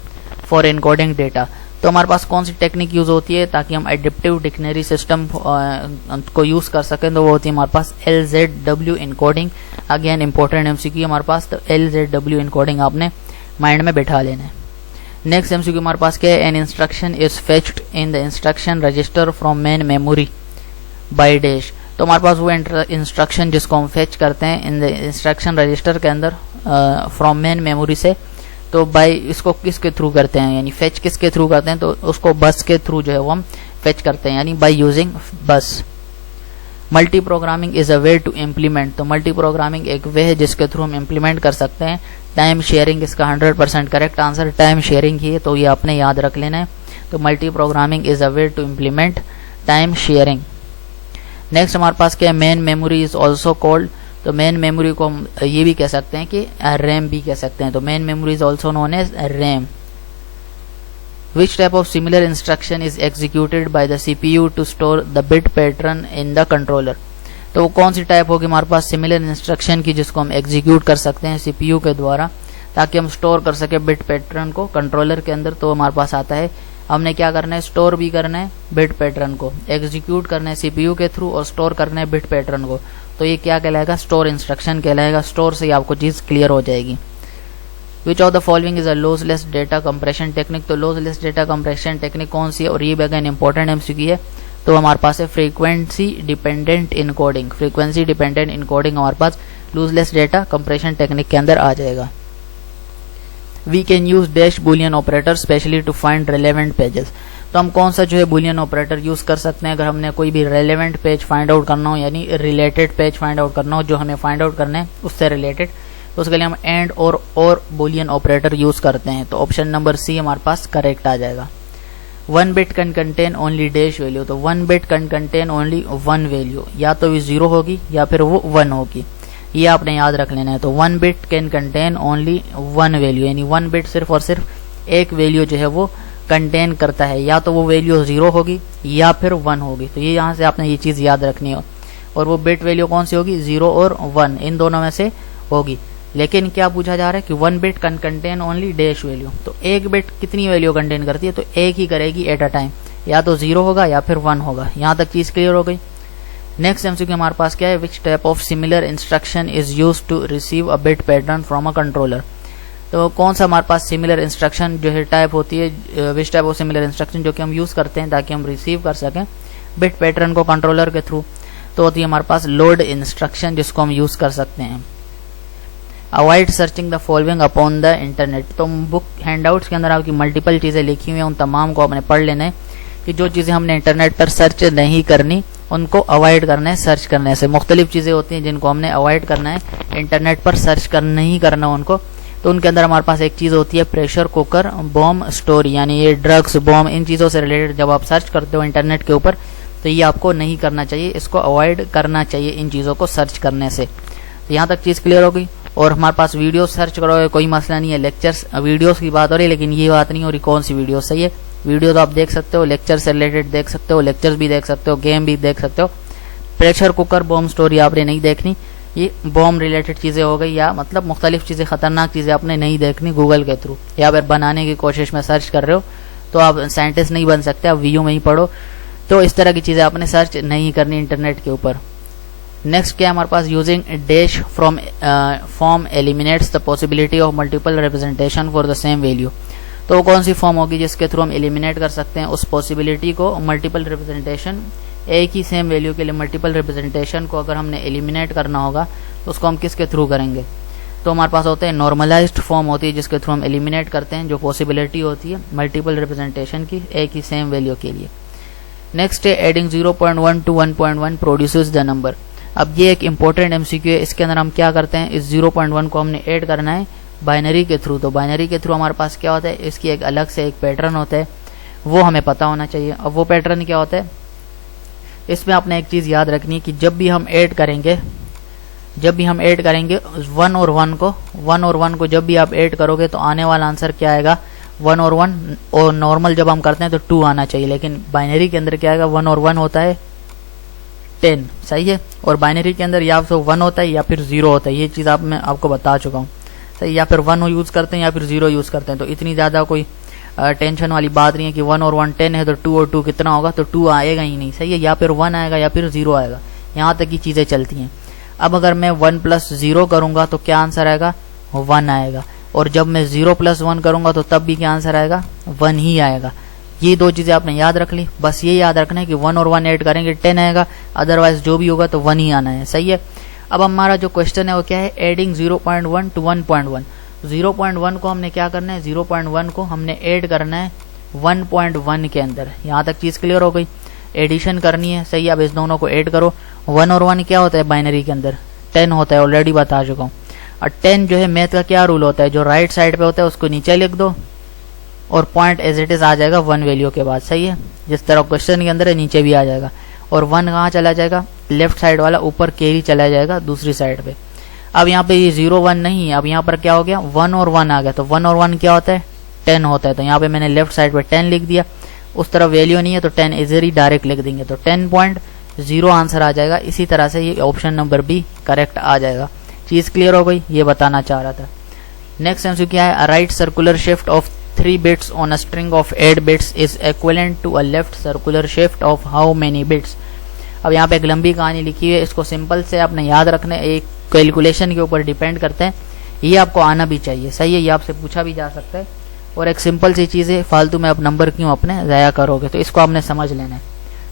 for encoding data, तो हमारे पास कौन सी टेक्निक यूज होती है ताकि हम एडेप्टिव डिक्शनरी सिस्टम को यूज कर सकें, तो वो होती है हमारे पास LZW encoding. Again important MCQ हमारे पास, तो LZW इनकोडिंग आपने माइंड में बैठा लेना है। नेक्स्ट MCQ हमारे पास क्या है, an instruction is fetched in the instruction register from main memory by dash, तो हमारे पास वो इंस्ट्रक्शन जिसको हम फेच करते हैं इन द इंस्ट्रक्शन रजिस्टर के अंदर फ्रॉम मेन मेमोरी से, तो बाय इसको किसके थ्रू करते हैं, यानी फेच किसके थ्रू करते हैं, तो उसको बस के थ्रू जो है वो हम फेच करते हैं, यानी by using bus. Multiprogramming is a way to implement, तो मल्टी प्रोग्रामिंग एक वे है जिसके थ्रू हम इम्प्लीमेंट कर सकते हैं। टाइम शेयरिंग इसका 100% करेक्ट आंसर टाइम शेयरिंग ही है, तो ये आपने याद रख लेना है। तो multiprogramming is a way to implement time sharing. Next हमारे पास क्या है, main memory is also called, तो मेन मेमोरी को हम ये भी कह सकते हैं कि रैम भी कह सकते हैं, तो main memory is also known as RAM. Which type of similar instruction is executed by the CPU to store the bit pattern in the controller, तो वो कौन सी टाइप होगी हमारे पास सिमिलर इंस्ट्रक्शन की जिसको हम एग्जीक्यूट कर सकते हैं CPU के द्वारा ताकि हम स्टोर कर सके बिट पैटर्न को कंट्रोलर के अंदर। तो हमारे पास आता है, हमने क्या करना है, स्टोर भी करना है बिट पैटर्न को, एग्जीक्यूट करना है CPU के थ्रू और स्टोर करना है बिट पैटर्न को, तो ये क्या कहलाएगा, स्टोर इंस्ट्रक्शन कहलाएगा। स्टोर से आपको चीज क्लियर हो जाएगी। विच of the following is a lossless data compression technique, तो लॉसलेस डेटा कंप्रेशन टेक्निक कौन सी है, और ये भी अगेन इंपॉर्टेंट MCQ है। तो हमारे पास है frequency dependent encoding, frequency dependent encoding हमारे पास लॉसलेस डेटा कंप्रेशन टेक्निक के अंदर आ जाएगा। We can use dash Boolean operator specially to find relevant pages, तो हम कौन सा जो है बुलियन ऑपरेटर यूज कर सकते हैं अगर हमने कोई भी रेलेवेंट पेज फाइंड आउट करना हो, यानी रिलेटेड पेज फाइंड आउट करना हो, जो हमें फाइंड आउट करना है उससे रिलेटेड, तो उसके लिए हम एंड और बुलियन ऑपरेटर यूज करते हैं। तो ऑप्शन नंबर सी हमारे पास करेक्ट आ जाएगा। 1 bit can contain only dash value, तो 1 bit can contain only 1 value, या तो वो 0 होगी या फिर वो 1 होगी, ये आपने याद रख लेना है। तो 1 bit can contain only 1 value, यानी 1 बिट सिर्फ और सिर्फ एक वैल्यू जो है वो कंटेन करता है, या तो वो वैल्यू 0 होगी या फिर 1 होगी। तो ये यहाँ से आपने ये चीज याद रखनी हो, और वो बिट वैल्यू कौन सी होगी, 0 और 1, इन दोनों में से होगी। लेकिन क्या पूछा जा रहा है कि 1 bit can contain only dash value, तो एक बिट कितनी वैल्यू कंटेन करती है, तो एक ही करेगी एट अ टाइम, या तो 0 होगा या फिर 1 होगा। यहाँ तक चीज क्लियर हो गई। नेक्स्ट MCQ हमारे पास क्या है, which type of similar instruction is used to receive a bit pattern from a controller, तो कौन सा हमारे पास सिमिलर इंस्ट्रक्शन जो है टाइप होती है, which type of similar instruction जो कि हम यूज करते हैं ताकि हम रिसीव कर सकें बिट पैटर्न को कंट्रोलर के थ्रू, तो होती है हमारे पास लोड इंस्ट्रक्शन जिसको हम यूज कर सकते हैं। Avoid searching the following upon the internet, तो बुक हैंडआउट्स के अंदर आपकी मल्टीपल चीजें लिखी हुई हैं, उन तमाम को आपने पढ़ लेना है कि जो चीजें हमने इंटरनेट पर सर्च नहीं करनी उनको अवॉइड करना है सर्च करने से। मुख्तलिफ चीजें होती हैं जिनको हमने अवॉइड करना है, इंटरनेट पर सर्च कर नहीं करना उनको, तो उनके अंदर हमारे पास एक चीज होती है प्रेशर कुकर बॉम्ब स्टोरी, यानी ये ड्रग्स बॉम्ब इन चीजों से रिलेटेड जब आप सर्च करते हो इंटरनेट के ऊपर, तो ये आपको नहीं करना चाहिए, इसको अवॉइड करना चाहिए इन चीजों को सर्च करने से। तो यहाँ तक चीज क्लियर हो गई। और हमारे पास वीडियो सर्च करोगे कोई मसला नहीं है, लेक्चर्स वीडियोस की बात हो रही है, लेकिन ये बात नहीं हो रही कौन सी वीडियो। सही है, वीडियो तो आप देख सकते हो, लेक्चर से रिलेटेड देख सकते हो, लेक्चर्स भी देख सकते हो, गेम भी देख सकते हो। प्रेशर कुकर बॉम्ब स्टोरी आपने नहीं देखनी, ये बॉम्ब रिलेटेड चीज़ें हो गई, या मतलब मुख्तलिफ चीज़ें, खतरनाक चीज़ें आपने नहीं देखनी गूगल के थ्रू, या फिर बनाने की कोशिश में सर्च कर रहे हो तो आप साइंटिस्ट नहीं बन सकते, आप वीयू में ही पढ़ो। तो इस तरह की चीज़ें आपने सर्च नहीं करनी इंटरनेट के ऊपर। नेक्स्ट क्या हमारे पास, using dash from form eliminates the possibility of multiple representation for the same value. तो वो कौन सी फॉर्म होगी जिसके थ्रू हम एलिमिनेट कर सकते हैं उस पॉसिबिलिटी को, मल्टीपल रिप्रेजेंटेशन, एक ही सेम वैल्यू के लिए मल्टीपल रिप्रेजेंटेशन को अगर हमने एलिमिनेट करना होगा तो उसको हम किसके थ्रू करेंगे। तो हमारे पास होते हैं नॉर्मलाइज्ड फॉर्म होती है जिसके थ्रू हम एलिमिनेट करते हैं जो पॉसिबिलिटी होती है मल्टीपल रिप्रेजेंटेशन की एक ही सेम वैल्यू के लिए। नेक्स्ट है adding 0.1 to 1.1 produces the number. अब ये एक इंपॉर्टेंट एमसीक्यू है, इसके अंदर हम क्या करते हैं, इस 0.1 को हमने ऐड करना है बाइनरी के थ्रू। तो बाइनरी के थ्रू हमारे पास क्या होता है, इसकी एक अलग से एक पैटर्न होता है, वो हमें पता होना चाहिए। अब वो पैटर्न क्या होता है, इसमें आपने एक चीज़ याद रखनी है कि जब भी हम ऐड करेंगे 1 और 1 को जब भी आप ऐड करोगे तो आने वाला आंसर क्या आएगा, 1 और 1। और नॉर्मल जब हम करते हैं तो 2 आना चाहिए, लेकिन बाइनरी के अंदर क्या आएगा, 1 और 1 होता है 10। सही है, और बाइनरी के अंदर या तो 1 होता है या फिर 0 होता है, ये चीज़ मैं आपको बता चुका हूँ। सही, या फिर 1 यूज़ करते हैं या फिर 0 यूज़ करते हैं, तो इतनी ज़्यादा कोई टेंशन वाली बात नहीं है कि 1 और 1 10 है तो 2 और 2 कितना होगा, तो 2 आएगा ही नहीं। सही है, या फिर 1 आएगा या फिर 0 आएगा, यहाँ तक की चीज़ें चलती हैं। अब अगर मैं 1 + 0 करूँगा तो क्या आंसर आएगा, 1 आएगा, और जब मैं 0 + 1 करूँगा तो तब भी क्या आंसर आएगा, 1 ही आएगा। ये दो चीज़ें आपने याद रख ली, बस ये याद रखना है कि 1 और 1 ऐड करेंगे 10 आएगा, अदरवाइज जो भी होगा तो 1 ही आना है। सही है, अब हमारा जो क्वेश्चन है वो क्या है, एडिंग 0.1 to 1.1। 0.1 को हमने क्या करना है, 0.1 को हमने ऐड करना है 1.1 के अंदर। यहाँ तक चीज़ क्लियर हो गई, एडिशन करनी है। सही है, अब इस दोनों को ऐड करो। 1 और 1 क्या होता है बाइनरी के अंदर, 10 होता है, ऑलरेडी बता चुका हूँ। और 10 जो है मैथ का क्या रूल होता है, जो राइट साइड पे होता है उसको नीचे लिख दो और पॉइंट एज इट इज आ जाएगा 1 वैल्यू के बाद। सही है, जिस तरह क्वेश्चन के अंदर है नीचे भी आ जाएगा, और 1 कहाँ चला जाएगा, लेफ्ट साइड वाला ऊपर कैरी चला जाएगा दूसरी साइड पे। अब यहाँ पे ये 0 1 नहीं है, अब यहाँ पर क्या हो गया, 1 और 1 आ गया, तो 1 और 1 क्या होता है, 10 होता है। तो यहाँ पे मैंने लेफ्ट साइड पे 10 लिख दिया, उस तरफ वैल्यू नहीं है तो 10 इजीली डायरेक्ट लिख देंगे, तो 10.0 आंसर आ जाएगा। इसी तरह से ये ऑप्शन नंबर बी करेक्ट आ जाएगा। चीज़ क्लियर हो गई, ये बताना चाह रहा था। नेक्स्ट एमसीक्यू क्या है, right circular shift of 3 bits on a string of 8 bits is equivalent to a left circular shift of how many bits। अब यहाँ पे एक लंबी कहानी लिखी है, इसको सिंपल से आपने याद रखना है, एक कैलकुलेशन के ऊपर डिपेंड करते हैं, ये आपको आना भी चाहिए। सही है, ये आपसे पूछा भी जा सकता है, और एक सिंपल सी चीज़ है, फालतू में आप नंबर क्यों अपने ज़ाया करोगे, तो इसको आपने समझ लेना है।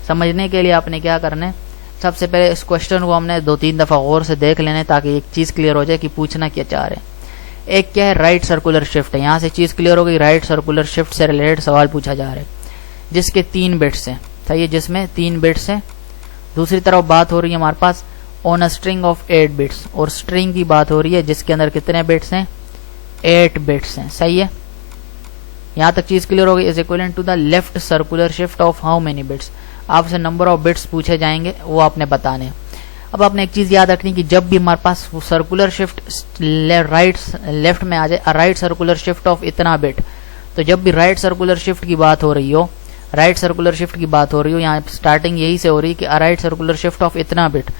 समझने के लिए आपने क्या करना है, सबसे पहले इस क्वेश्चन को हमने 2-3 दफ़ा गौर से देख लेना है ताकि एक चीज़ क्लियर हो जाए कि पूछना क्या चाह रहे हैं। एक क्या है, राइट सर्कुलर शिफ्ट है, यहाँ से चीज़ क्लियर हो गई, राइट सर्कुलर शिफ्ट से रिलेटेड सवाल पूछा जा रहा है जिसके 3 बिट्स हैं। सही है, जिसमें 3 बिट्स हैं। दूसरी तरफ बात हो रही है हमारे pass on a string of 8 bits, और स्ट्रिंग की बात हो रही है जिसके अंदर कितने बिट्स हैं, 8 बिट्स हैं। सही है, यहाँ तक चीज़ क्लियर हो गई। Is equivalent to the left circular shift of how many bits, आपसे नंबर ऑफ बिट्स पूछे जाएंगे, वो आपने बताने हैं। अब आपने एक चीज़ याद रखनी कि जब भी हमारे पास सर्कुलर शिफ्ट लेफ्ट में आ जाए, राइट सर्कुलर शिफ्ट ऑफ इतना बिट, तो जब भी राइट सर्कुलर शिफ्ट की बात हो रही हो, यहाँ स्टार्टिंग यही से हो रही है कि राइट सर्कुलर शिफ्ट ऑफ इतना बिट,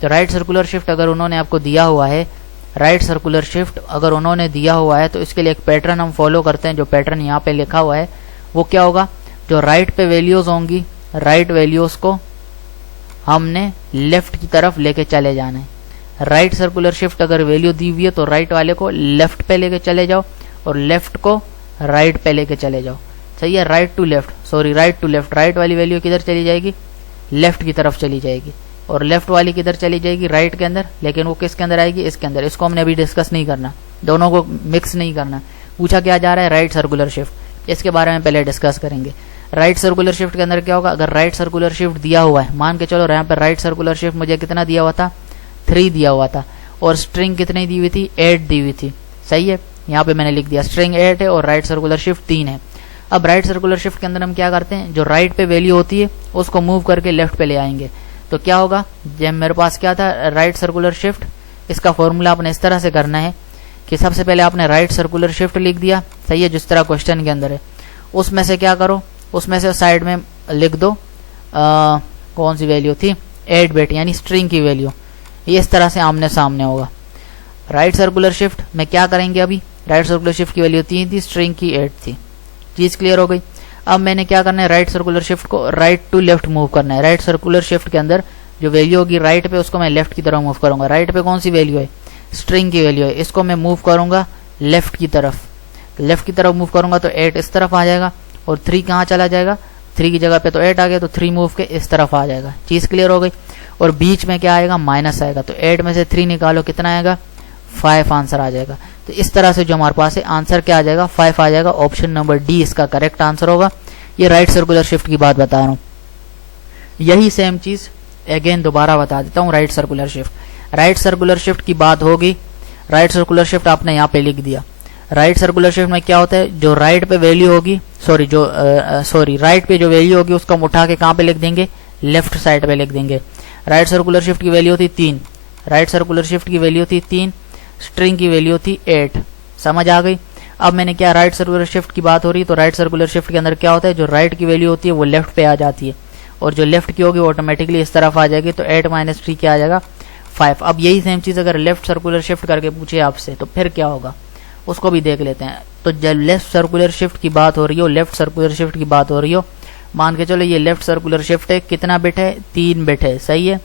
तो राइट सर्कुलर शिफ्ट अगर उन्होंने आपको दिया हुआ है, तो इसके लिए एक पैटर्न हम फॉलो करते हैं। जो पैटर्न यहाँ पे लिखा हुआ है वो क्या होगा, जो राइट पे वैल्यूज होंगी, राइट वैल्यूज को हमने लेफ्ट की तरफ लेके चले जाना है। राइट सर्कुलर शिफ्ट अगर वैल्यू दी हुई है तो राइट वाले को लेफ्ट पे लेके चले जाओ और लेफ्ट को राइट पे लेके चले जाओ। सही है, राइट टू लेफ्ट, राइट वाली वैल्यू किधर चली जाएगी, लेफ्ट की तरफ चली जाएगी, और लेफ्ट वाली किधर चली जाएगी, राइट के अंदर, लेकिन वो किसके अंदर आएगी, इसके अंदर। इसको हमने अभी डिस्कस नहीं करना, दोनों को मिक्स नहीं करना। पूछा क्या जा रहा है, राइट सर्कुलर शिफ्ट, इसके बारे में पहले डिस्कस करेंगे। राइट सर्कुलर शिफ्ट के अंदर क्या होगा, अगर राइट सर्कुलर शिफ्ट दिया हुआ है, मान के चलो यहाँ पर राइट सर्कुलर शिफ्ट मुझे कितना दिया हुआ था, 3 दिया हुआ था, और स्ट्रिंग कितनी दी हुई थी, 8 दी हुई थी। सही है, यहाँ पे मैंने लिख दिया स्ट्रिंग 8 है और राइट सर्कुलर शिफ्ट 3 है। अब राइट सर्कुलर शिफ्ट के अंदर हम क्या करते हैं, जो राइट पे वैल्यू होती है उसको मूव करके लेफ्ट पे ले आएंगे। तो क्या होगा, जब मेरे पास क्या था राइट सर्कुलर शिफ्ट, इसका फॉर्मूला आपने इस तरह से करना है कि सबसे पहले आपने राइट सर्कुलर शिफ्ट लिख दिया, सही है, जिस तरह क्वेश्चन के अंदर है। उसमें से क्या करो, उसमें से साइड में लिख दो कौन सी वैल्यू थी, 8 बिट यानी स्ट्रिंग की वैल्यू। ये इस तरह से आमने सामने होगा। राइट सर्कुलर शिफ्ट में क्या करेंगे, अभी राइट सर्कुलर शिफ्ट की वैल्यू 3 थी, स्ट्रिंग की 8 थी। चीज क्लियर हो गई। अब मैंने क्या करना है, राइट सर्कुलर शिफ्ट को राइट टू लेफ्ट मूव करना है। राइट सर्कुलर शिफ्ट के अंदर जो वैल्यू होगी राइट पे, उसको मैं लेफ्ट की तरफ मूव करूंगा। राइट पे कौन सी वैल्यू है, स्ट्रिंग की वैल्यू है, इसको मैं मूव करूंगा लेफ्ट की तरफ। लेफ्ट की तरफ मूव करूंगा तो 8 इस तरफ आ जाएगा और 3 कहाँ चला जाएगा, 3 की जगह पे तो 8 आ गया, तो 3 मूव के इस तरफ आ जाएगा। चीज क्लियर हो गई। और बीच में क्या आएगा, माइनस आएगा, तो 8 में से 3 निकालो, कितना आएगा, 5 आंसर आ जाएगा। तो इस तरह से जो हमारे पास है आंसर क्या आ जाएगा, 5 आ जाएगा। ऑप्शन नंबर डी इसका करेक्ट आंसर होगा। ये राइट सर्कुलर शिफ्ट की बात बता रहा हूं। यही सेम चीज अगेन दोबारा बता देता हूं, right circular shift. Right circular shift की बात होगी, राइट सर्कुलर शिफ्ट आपने यहाँ पे लिख दिया। राइट सर्कुलर शिफ्ट में क्या होता है, जो राइट पे वैल्यू होगी, राइट पे जो वैल्यू होगी उसको हम उठा के कहाँ पे लिख देंगे, लेफ्ट साइड पे लिख देंगे। राइट सर्कुलर शिफ्ट की वैल्यू थी 3, राइट सर्कुलर शिफ्ट की वैल्यू थी 3, स्ट्रिंग की वैल्यू थी 8। समझ आ गई। अब मैंने क्या, राइट सर्कुलर शिफ्ट की बात हो रही है, तो राइट सर्कुलर शिफ्ट के अंदर क्या होता है, जो राइट की वैल्यू होती है वो लेफ्ट पे आ जाती है और जो लेफ्ट की होगी वो ऑटोमेटिकली इस तरफ आ जाएगी। तो 8 - 3 क्या आ जाएगा, 5। अब यही सेम चीज अगर लेफ्ट सर्कुलर शिफ्ट करके पूछे आपसे तो फिर क्या होगा, उसको भी देख लेते हैं। तो जब लेफ्ट सर्कुलर शिफ्ट की बात हो रही हो, लेफ्ट सर्कुलर शिफ्ट की बात हो रही हो, मान के चलो ये लेफ्ट सर्कुलर शिफ्ट है, कितना बिट है, 3 बिट है, सही है।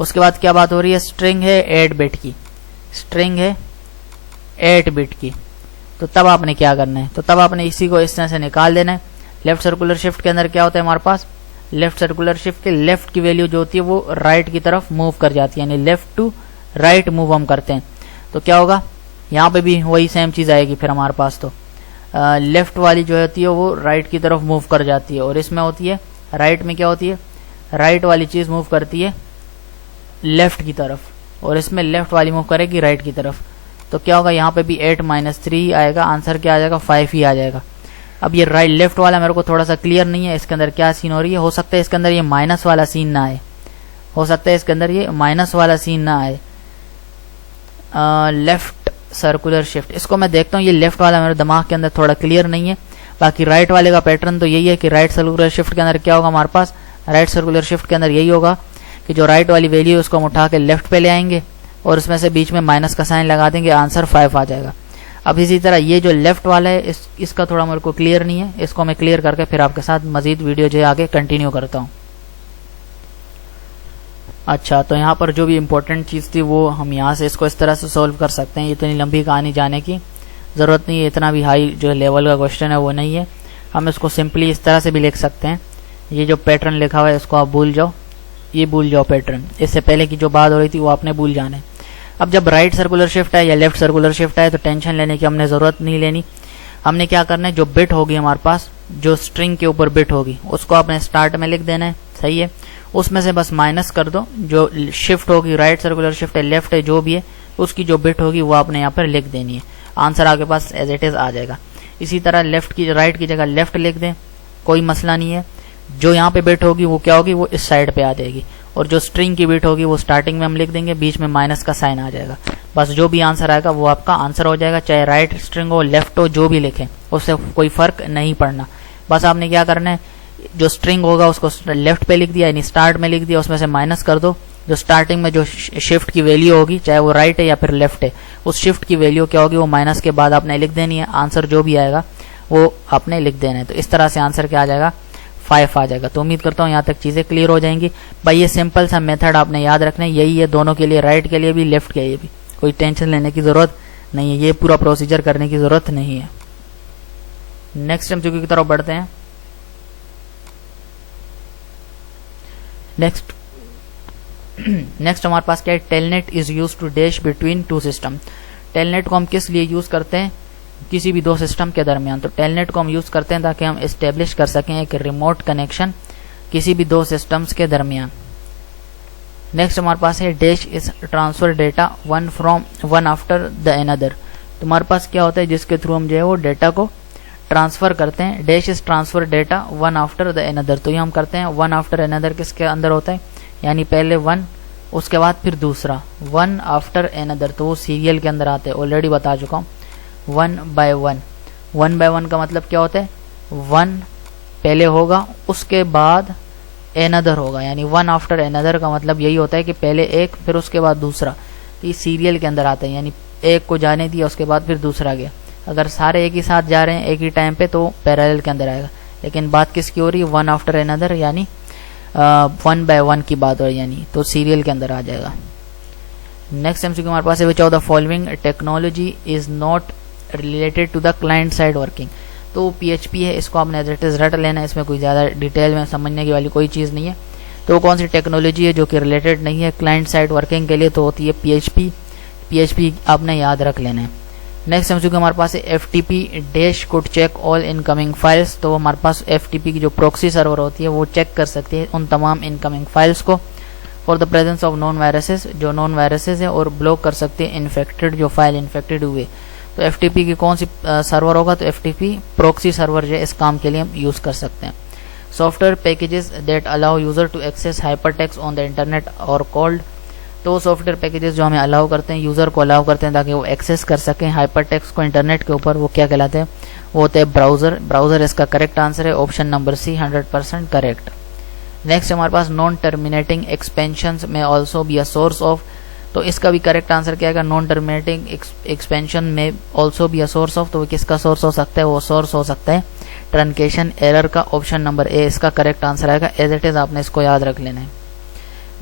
उसके बाद क्या बात हो रही है, स्ट्रिंग है 8 बिट की, स्ट्रिंग है 8 बिट की। तो तब आपने क्या करना है, तो तब आपने इसी को इस तरह से निकाल देना है। लेफ्ट सर्कुलर शिफ्ट के अंदर क्या होता है हमारे पास, लेफ्ट सर्कुलर शिफ्ट के लेफ्ट की वैल्यू जो होती है वो राइट की तरफ मूव कर जाती है, यानी लेफ्ट टू राइट मूव हम करते हैं। तो क्या होगा, यहाँ पे भी वही सेम चीज आएगी फिर हमारे पास। तो लेफ्ट वाली जो होती है वो राइट की तरफ मूव कर जाती है और इसमें होती है राइट में क्या होती है, राइट वाली चीज मूव करती है लेफ्ट की तरफ और इसमें लेफ्ट वाली मूव करेगी राइट की तरफ। तो क्या होगा, यहाँ पे भी 8 - 3 आएगा, आंसर क्या आ जाएगा, 5 ही आ जाएगा। अब ये राइट लेफ्ट वाला मेरे को थोड़ा सा क्लियर नहीं है, इसके अंदर क्या सीन हो रही है। हो सकता है इसके अंदर ये माइनस वाला सीन ना आए, हो सकता है इसके अंदर ये माइनस वाला सीन ना आए। लेफ्ट सर्कुलर शिफ्ट, इसको मैं देखता हूँ, ये लेफ्ट वाला मेरे दिमाग के अंदर थोड़ा क्लियर नहीं है। बाकी राइट वाले का पैटर्न तो यही है कि राइट सर्कुलर शिफ्ट के अंदर क्या होगा हमारे पास, राइट सर्कुलर शिफ्ट के अंदर यही होगा कि जो राइट वाली वैल्यू है उसको हम उठा के लेफ्ट पे ले आएंगे और उसमें से बीच में माइनस का साइन लगा देंगे, आंसर 5 आ जाएगा। अब इसी तरह ये जो लेफ्ट वाला है इसका थोड़ा मेरे को क्लियर नहीं है, इसको मैं क्लियर करके फिर आपके साथ मजीद वीडियो जो है आगे कंटिन्यू करता हूँ। अच्छा, तो यहाँ पर जो भी इम्पोर्टेंट चीज़ थी वो हम यहाँ से इसको इस तरह से सॉल्व कर सकते हैं। इतनी लंबी कहानी जाने की ज़रूरत नहीं है, इतना भी हाई जो लेवल का क्वेश्चन है वो नहीं है। हम इसको सिंपली इस तरह से भी लिख सकते हैं, ये जो पैटर्न लिखा हुआ है इसको आप भूल जाओ, ये भूल जाओ पैटर्न, इससे पहले की जो बात हो रही थी वो आपने भूल जाना है। अब जब राइट सर्कुलर शिफ्ट है या लेफ्ट सर्कुलर शिफ्ट है तो टेंशन लेने की हमने ज़रूरत नहीं लेनी। हमने क्या करना है, जो बिट होगी हमारे पास, जो स्ट्रिंग के ऊपर बिट होगी उसको आपने स्टार्ट में लिख देना है, सही है। उसमें से बस माइनस कर दो, जो शिफ्ट होगी राइट सर्कुलर शिफ्ट है, लेफ्ट है, जो भी है उसकी जो बिट होगी वो आपने यहाँ पर लिख देनी है, आंसर आपके पास एज इट इज आ जाएगा। इसी तरह लेफ्ट की राइट की जगह लेफ्ट लिख दें, कोई मसला नहीं है। जो यहाँ पे बिट होगी वो क्या होगी, वो इस साइड पे आ जाएगी और जो स्ट्रिंग की बिट होगी वो स्टार्टिंग में हम लिख देंगे, बीच में माइनस का साइन आ जाएगा। बस जो भी आंसर आएगा वो आपका आंसर हो जाएगा, चाहे राइट स्ट्रिंग हो लेफ्ट हो, जो भी लिखें उससे कोई फर्क नहीं पड़ना। बस आपने क्या करना है, जो स्ट्रिंग होगा उसको लेफ्ट पे लिख दिया यानी स्टार्ट में लिख दिया, उसमें से माइनस कर दो। जो स्टार्टिंग में जो शिफ्ट की वैल्यू होगी, चाहे वो राइट है या फिर लेफ्ट है, उस शिफ्ट की वैल्यू क्या होगी वो माइनस के बाद आपने लिख देनी है, आंसर जो भी आएगा वो आपने लिख देना है। तो इस तरह से आंसर क्या आ जाएगा, 5 आ जाएगा। तो उम्मीद करता हूँ यहाँ तक चीजें क्लियर हो जाएंगी। भाई ये सिंपल सा मेथड आपने याद रखना है, यही है दोनों के लिए, राइट के लिए भी लेफ्ट के लिए भी, कोई टेंशन लेने की जरूरत नहीं है, ये पूरा प्रोसीजर करने की जरूरत नहीं है। नेक्स्ट एमसीक्यू की तरफ बढ़ते हैं। नेक्स्ट हमारे पास क्या है, telnet is use to dash between two system. Telnet को हम किस लिए यूज करते हैं, किसी भी दो सिस्टम के दरमियान। तो टेलनेट को हम यूज करते हैं ताकि हम एस्टेब्लिश कर सकें एक रिमोट कनेक्शन किसी भी दो सिस्टम्स के दरमियान। नेक्स्ट हमारे पास है dash is transfer data one after the another. तो हमारे पास क्या होता है जिसके थ्रू हम जो है वो डेटा को ट्रांसफर करते हैं, dash is transfer data one after the another. तो ये हम करते हैं वन आफ्टर अनदर, किसके अंदर होता है, यानी पहले 1 उसके बाद फिर दूसरा, वन आफ्टर एनदर, तो वो सीरियल के अंदर आते हैं, ऑलरेडी बता चुका हूँ। One by one, one by one का मतलब क्या होता है, वन पहले होगा उसके बाद एनदर होगा, यानी वन आफ्टर एनदर का मतलब यही होता है कि पहले एक फिर उसके बाद दूसरा, तो ये सीरियल के अंदर आता है, यानी एक को जाने दिया उसके बाद फिर दूसरा गया। अगर सारे एक ही साथ जा रहे हैं एक ही टाइम पे तो पैरेलल के अंदर आएगा, लेकिन बात किसकी हो रही है, वन आफ्टर एनदर, यानी वन बाय वन की बात हो, यानी तो सीरियल के अंदर आ जाएगा। नेक्स्ट एमसीक्यू हमारे पास है, which of the following technology is not related to the client side working. तो PHP है, इसको आपने एज इट इज रट लेना है, इसमें कोई ज़्यादा डिटेल में समझने की वाली कोई चीज़ नहीं है। तो कौन सी टेक्नोलॉजी है जो कि रिलेटेड नहीं है क्लाइंट साइड वर्किंग के लिए, तो होती है PHP आपने याद रख लेना है। नेक्स्ट एमसीक्यू हमारे पास है, FTP dash could check all incoming files. तो हमारे पास FTP की जो प्रॉक्सी सर्वर होती है वो चेक कर सकती है उन तमाम इनकमिंग फाइल्स को for the presence of known viruses, जो नॉन वायरसेस है, और ब्लॉक कर सकते हैं इन्फेक्टेड, जो फाइल इन्फेक्टेड हुए। तो FTP की कौन सी सर्वर होगा, तो FTP प्रॉक्सी सर्वर जो है इस काम के लिए हम यूज कर सकते हैं। Software packages that allow user to access hypertext on the internet are called. तो सॉफ्टवेयर पैकेजेस जो हमें अलाउ करते हैं, यूजर को अलाउ करते हैं ताकि वो एक्सेस कर सकें हाइपरटेक्स्ट को इंटरनेट के ऊपर, वो क्या कहलाते हैं, वो होते हैं ब्राउजर। ब्राउजर इसका करेक्ट आंसर है, option number C 100% correct. Next हमारे पास, non terminating expansions may also be a source of. तो इसका भी करेक्ट आंसर क्या है, non terminating expansion may also be a source of. तो वो किसका सोर्स हो सकता है, वो सोर्स हो सकता है ट्रंकेशन एरर का, ऑप्शन नंबर ए इसका करेक्ट आंसर आएगा। एज इट इज आपने इसको याद रख लेना है।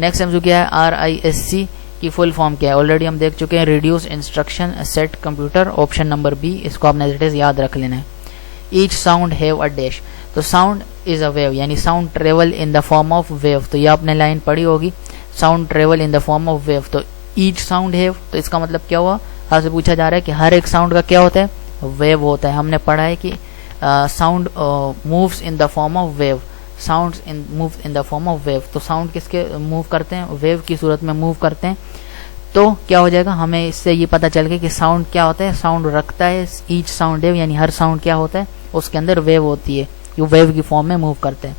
नेक्स्ट एमसीक्यू क्या है, RISC की फुल फॉर्म क्या है, ऑलरेडी हम देख चुके हैं, reduce instruction set computer, option number B इसको आपने एज इट इज याद रख लेना है। Each sound have a dash. तो साउंड इज अ वेव, यानी sound travel in the form of wave. तो ये आपने लाइन पढ़ी होगी, sound travel in the form of wave. तो ईच साउंड हैव, तो इसका मतलब क्या हुआ, आपसे पूछा जा रहा है कि हर एक साउंड का क्या होता है, वेव होता है। हमने पढ़ा है कि sound moves in the form of wave, sounds in move in the form of wave. तो साउंड किसके मूव करते हैं, वेव की सूरत में मूव करते हैं। तो क्या हो जाएगा, हमें इससे ये पता चल गया कि साउंड क्या होता है, साउंड रखता है ईच साउंड वेव, यानी हर साउंड क्या होता है, उसके अंदर वेव होती है, ये वेव की फॉर्म में मूव करते हैं।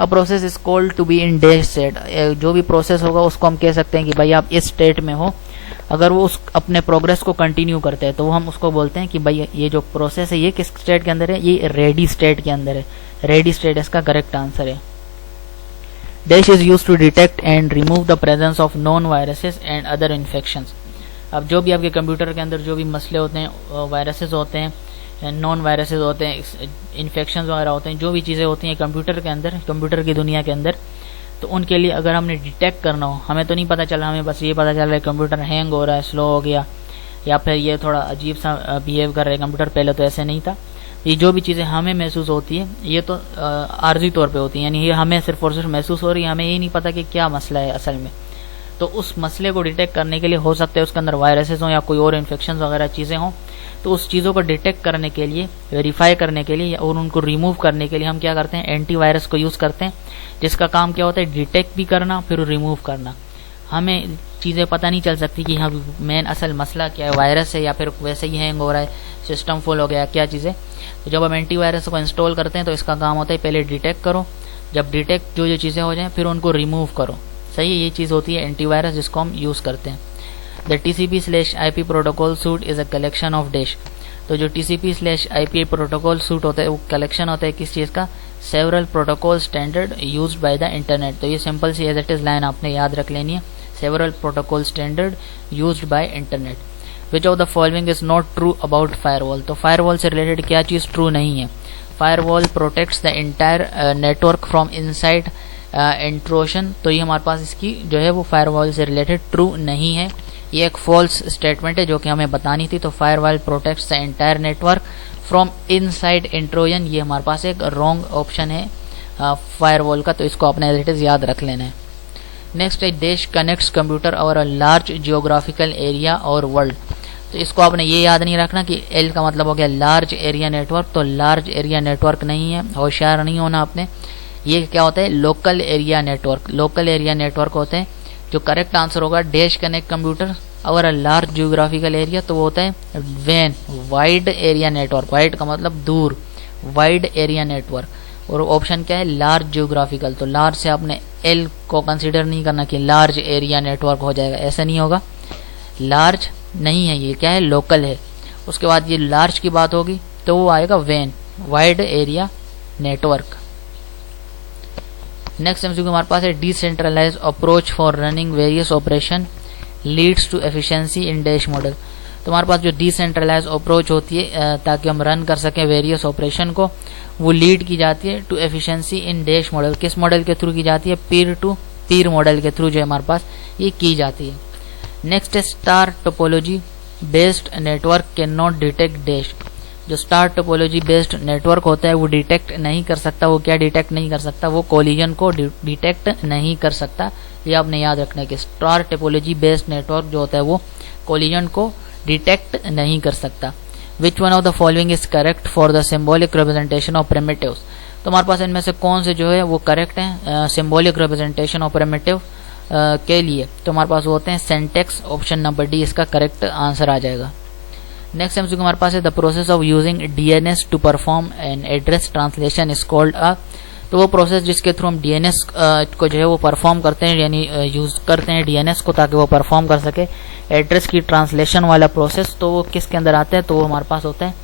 A process is called to be in dash state. जो भी प्रोसेस होगा उसको हम कह सकते हैं कि भाई आप इस स्टेट में हो। अगर वो उस अपने प्रोग्रेस को कंटिन्यू करते हैं तो हम उसको बोलते हैं कि भाई ये जो प्रोसेस है ये किस स्टेट के अंदर है, ये रेडी स्टेट के अंदर है। रेडी स्टेट इसका करेक्ट आंसर है। Dash is use to detect and remove the presence of known viruses and other infections. अब जो भी आपके कंप्यूटर के अंदर जो भी मसले होते हैं, वायरसेस होते हैं, नॉन वायरसेस होते हैं, इन्फेक्शन वगैरह होते हैं, जो भी चीज़ें होती हैं कंप्यूटर के अंदर, कंप्यूटर की दुनिया के अंदर, तो उनके लिए अगर हमने डिटेक्ट करना हो, हमें तो नहीं पता चला, हमें बस ये पता चल रहा है कंप्यूटर हैंग हो रहा है, स्लो हो गया, या फिर ये थोड़ा अजीब सा बिहेव कर रहा है कंप्यूटर, पहले तो ऐसे नहीं था। ये जो भी चीज़ें हमें महसूस होती है ये तो आर्जी तौर पे होती है, यानी ये हमें सिर्फ और सिर्फ महसूस हो रही है, हमें ये नहीं पता कि क्या मसला है असल में। तो उस मसले को डिटेक्ट करने के लिए हो सकता है उसके अंदर वायरसेस हों या कोई और इन्फेक्शन वगैरह चीज़ें हों, तो उस चीज़ों को डिटेक्ट करने के लिए, वेरीफाई करने के लिए और उनको रिमूव करने के लिए हम क्या करते हैं, एंटीवायरस को यूज़ करते हैं, जिसका काम क्या होता है, डिटेक्ट भी करना फिर रिमूव करना। हमें चीज़ें पता नहीं चल सकती कि हाँ मेन असल मसला क्या है, वायरस है या फिर वैसे ही हैंग हो रहा है, सिस्टम फुल हो गया, क्या चीज़ें। तो जब हम एंटीवायरस को इंस्टॉल करते हैं तो इसका काम होता है पहले डिटेक्ट करो, जब डिटेक्ट जो चीज़ें हो जाएं फिर उनको रिमूव करो। सही है, ये चीज़ होती है एंटीवायरस जिसको हम यूज़ करते हैं। The TCP/IP protocol suit is a collection of dash. तो जो TCP/IP प्रोटोकॉल सूट होता है वो कलेक्शन होता है किस चीज़ का, several protocol standard used by the internet. तो ये सिंपल सी एज इट इज लाइन आपने याद रख लेनी है, several protocol standard used by internet. Which of the following is not true about firewall. तो फायरवॉल से रिलेटेड क्या चीज़ ट्रू नहीं है। Firewall protects the entire network from inside intrusion. तो ये हमारे पास इसकी जो है वो फायरवॉल से रिलेटेड ट्रू नहीं है, ये एक फॉल्स स्टेटमेंट है जो कि हमें बतानी थी। तो firewall protects the entire network from inside intrusion, ये हमारे पास एक रॉन्ग ऑप्शन है फायरवॉल का, तो इसको अपने एज इट इज याद रख लेना है। नेक्स्ट है डैश कनेक्ट्स कंप्यूटर और अ लार्ज जियोग्राफिकल एरिया और वर्ल्ड। तो इसको आपने ये याद नहीं रखना कि एल का मतलब हो गया लार्ज एरिया नेटवर्क, तो लार्ज एरिया नेटवर्क नहीं है, होशियार नहीं होना आपने। ये क्या होता है, local area network. Local area network होते हैं, जो करेक्ट आंसर होगा डैश कनेक्ट कंप्यूटर और अ लार्ज जियोग्राफिकल एरिया, तो वो होता है वैन वाइड एरिया नेटवर्क। वाइड का मतलब दूर, वाइड एरिया नेटवर्क। और ऑप्शन क्या है, लार्ज जियोग्राफिकल। तो लार्ज से आपने एल को कंसीडर नहीं करना कि लार्ज एरिया नेटवर्क हो जाएगा, ऐसा नहीं होगा। लार्ज नहीं है, ये क्या है, लोकल है। उसके बाद ये लार्ज की बात होगी तो वो आएगा वैन, wide area network. Next MCQ हमारे पास है, decentralize approach for running various operation leads to efficiency in dash model. तो हमारे पास जो डिसेंट्रलाइज अप्रोच होती है ताकि हम रन कर सकें वेरियस ऑपरेशन को, वो लीड की जाती है to efficiency in dash model. किस मॉडल के थ्रू की जाती है, पीर टू पीर मॉडल के थ्रू जो है हमारे पास ये की जाती है। नेक्स्ट है, star topology based network can not detect dash. जो स्टार टोपोलॉजी बेस्ड नेटवर्क होता है वो डिटेक्ट नहीं कर सकता। वो क्या डिटेक्ट नहीं कर सकता, वो कोलिजन को डिटेक्ट नहीं कर सकता। ये आपने याद रखना है कि स्टार टोपोलॉजी बेस्ड नेटवर्क जो होता है वो कोलिजन को डिटेक्ट नहीं कर सकता। Which one of the following is correct for the symbolic representation of primitives. तो हमारे पास इनमें से कौन से जो है वो करेक्ट है सिंबॉलिक रिप्रेजेंटेशन ऑफ प्रिमिटिव के लिए। तो हमारे पास वो होते हैं सिंटैक्स, ऑप्शन नंबर डी इसका करेक्ट आंसर आ जाएगा। नेक्स्ट एमसीक्यू हमारे पास है, the process of using DNS to perform an address translation is called a. तो वो प्रोसेस जिसके थ्रू हम डीएनएस को जो है वो परफॉर्म करते हैं, यानी यूज करते हैं डीएनएस को ताकि वो परफॉर्म कर सके एड्रेस की ट्रांसलेशन वाला प्रोसेस, तो वो किसके अंदर आता है, तो वो हमारे पास होता है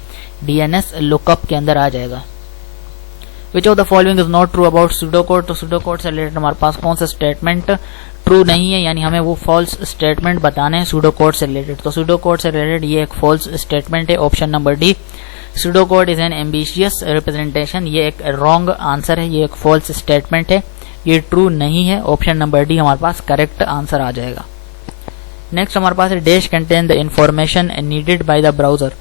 डीएनएस लुकअप के अंदर आ जाएगा। विच of the following is not true about pseudocode. तो सुडोकोड से रिलेटेड हमारे पास कौन सा स्टेटमेंट ट्रू नहीं है, यानी हमें वो फॉल्स स्टेटमेंट बताने हैं सुडोकोड से रिलेटेड। तो सुडोकोड से रिलेटेड ये एक फॉल्स स्टेटमेंट है, option number D. Pseudocode is an ambitious representation, ये एक रॉन्ग आंसर है, ये एक फॉल्स स्टेटमेंट है, ये ट्रू नहीं है। ऑप्शन नंबर डी हमारे पास करेक्ट आंसर आ जाएगा। नेक्स्ट हमारे पास है, dash contain the information needed by the browser.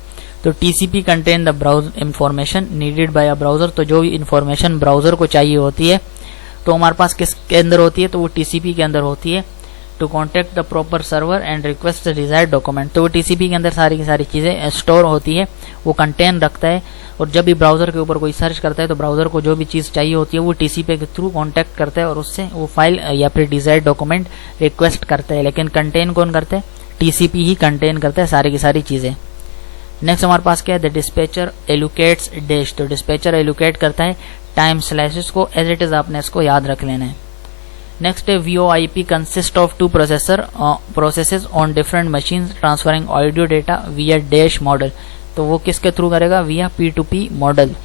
तो TCP contain the browser information needed by a browser. तो जो भी इंफॉर्मेशन ब्राउजर को चाहिए होती है तो हमारे पास किसके अंदर होती है, तो वो टीसीपी के अंदर होती है। To contact the proper server and request the desired document. तो वो टीसीपी के अंदर सारी की सारी चीजें स्टोर होती है, वो कंटेन रखता है। और जब भी ब्राउजर के ऊपर कोई सर्च करता है तो ब्राउजर को जो भी चीज चाहिए होती है वो टीसीपी के थ्रू कॉन्टेक्ट करता है और उससे वो फाइल या फिर डिजायर्ड डॉक्यूमेंट रिक्वेस्ट करता है। लेकिन कंटेन कौन करता है, टीसीपी ही कंटेन करता है सारी की सारी चीजें। नेक्स्ट हमारे पास क्या है, द डिस्पैचर एलोकेट्स डैश। तो डिस्पैचर एलोकेट करता है टाइम स्लाइसेस को, एज इट इज आपने इसको याद रख लेना है। नेक्स्ट है, VoIP consist of two processes on different machine transferring audio data via dash model. तो वो किसके थ्रू करेगा, via P2P model.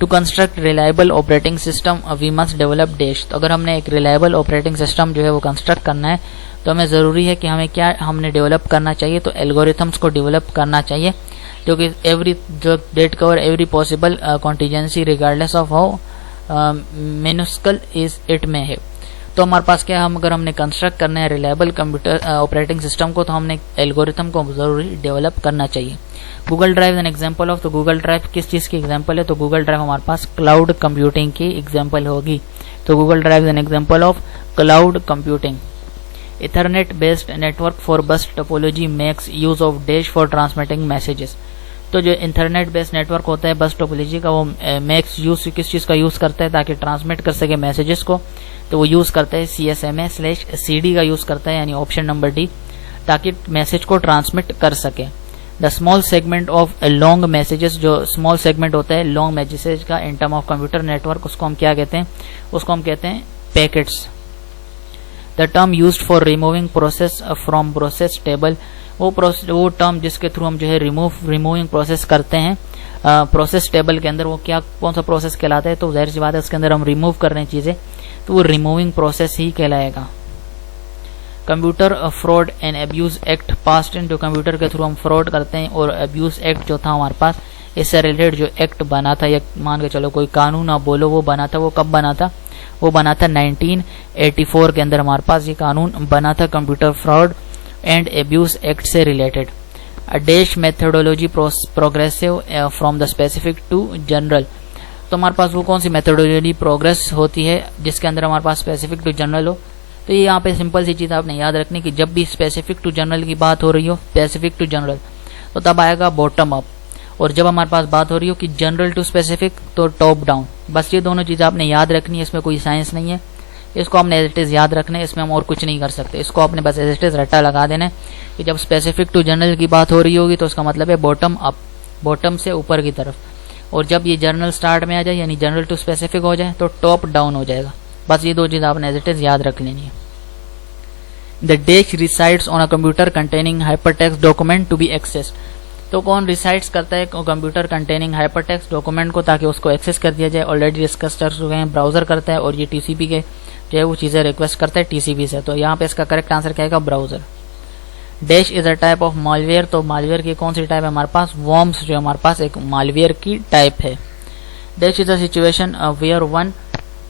To construct reliable operating system we must develop dash. तो अगर हमने एक रिलायबल ऑपरेटिंग सिस्टम जो है वो कंस्ट्रक्ट करना है तो हमें जरूरी है कि हमें क्या हमने डेवलप करना चाहिए, तो एल्गोरिथम्स को डेवलप करना चाहिए जो कि जो that cover every possible contingency regardless of how minuscule is it में है। तो हमारे पास क्या है, हम अगर हमने कंस्ट्रक्ट करना है रिलायबल कंप्यूटर ऑपरेटिंग सिस्टम को तो हमने एल्गोरिथम को जरूरी डेवलप करना चाहिए। Google drive an example of. तो गूगल ड्राइव किस चीज की एग्जांपल है, तो गूगल ड्राइव हमारे पास क्लाउड कंप्यूटिंग की एग्जांपल होगी। तो Google drive an example of cloud computing. Ethernet based network for बस topology makes use of dash for transmitting messages. तो जो इंटरनेट बेस्ड नेटवर्क होता है बस टोपोलॉजी का, वो मेक्स यूज किस चीज का यूज करता है ताकि ट्रांसमिट कर सके मैसेजेस को, तो वो यूज करता है CSMA/CD का यूज करता है, यानी ऑप्शन नंबर डी, ताकि मैसेज को ट्रांसमिट कर सके। The small segment of long messages. जो स्मॉल सेगमेंट होता है लॉन्ग मैसेजेस का इन टर्म ऑफ कंप्यूटर नेटवर्क, उसको हम क्या कहते हैं, उसको हम कहते हैं packets. The term used for removing process from process table. वो टर्म जिसके थ्रू हम जो है रिमूविंग प्रोसेस करते हैं प्रोसेस टेबल के अंदर, वो क्या कौन सा प्रोसेस कहलाता है, तो जाहिर सी बात है उसके अंदर हम रिमूव कर रहे हैं चीजें, तो वो रिमूविंग प्रोसेस ही कहलाएगा। Computer fraud and abuse act passed in. जो कंप्यूटर के थ्रू हम फ्रॉड करते हैं और अब्यूज एक्ट जो था हमारे पास, इससे रिलेटेड जो एक्ट बना था, या मान के चलो कोई कानून आप बोलो, वो बना था, वो कब बना था, वो बना था 1984 के अंदर हमारे पास ये कानून बना था, computer fraud and abuse act से related. Dash methodology progressive from the specific to general. तो हमारे पास वो कौन सी मेथोडोलॉजी प्रोग्रेस होती है जिसके अंदर हमारे पास स्पेसिफिक टू जनरल हो। तो ये यहाँ पे सिंपल सी चीज आपने याद रखनी कि जब भी स्पेसिफिक टू जनरल की बात हो रही हो, स्पेसिफिक टू जनरल, तो तब आएगा बॉटम अप, और जब हमारे पास बात हो रही हो कि जनरल टू स्पेसिफिक तो टॉप डाउन। बस ये दोनों चीजें आपने याद रखनी है, इसमें कोई साइंस नहीं है, इसको हमने एज इट इज याद रखना है, इसमें हम और कुछ नहीं कर सकते। इसको आपने बस एज इट इज रट्टा लगा देना है कि जब स्पेसिफिक टू जनरल की बात हो रही होगी तो उसका मतलब है बॉटम अप, बॉटम से ऊपर की तरफ, और जब ये जनरल स्टार्ट में आ जाए यानी जनरल टू स्पेसिफिक हो जाए तो टॉप डाउन हो जाएगा। बस ये 2 चीज़ आपने एज इट इज याद रख लेनी है। The dash resides on a computer containing hypertext document to be accessed. तो कौन रिसाइड्स करता है कंप्यूटर कंटेनिंग हाइपरटेक्स्ट डॉक्यूमेंट को ताकि उसको एक्सेस कर दिया जाए? ऑलरेडी डिस्कस कर चुके हैं, ब्राउजर करता है और ये टीसीपी के जो है वो चीज़ें रिक्वेस्ट करता है टीसीपी से। तो यहाँ पे इसका करेक्ट आंसर क्या है? Browser. Dash is a type of malware. तो मालवेयर की कौन सी टाइप है हमारे पास? वॉर्म्स जो हमारे पास एक मालवेयर की टाइप है। Dash is a situation where one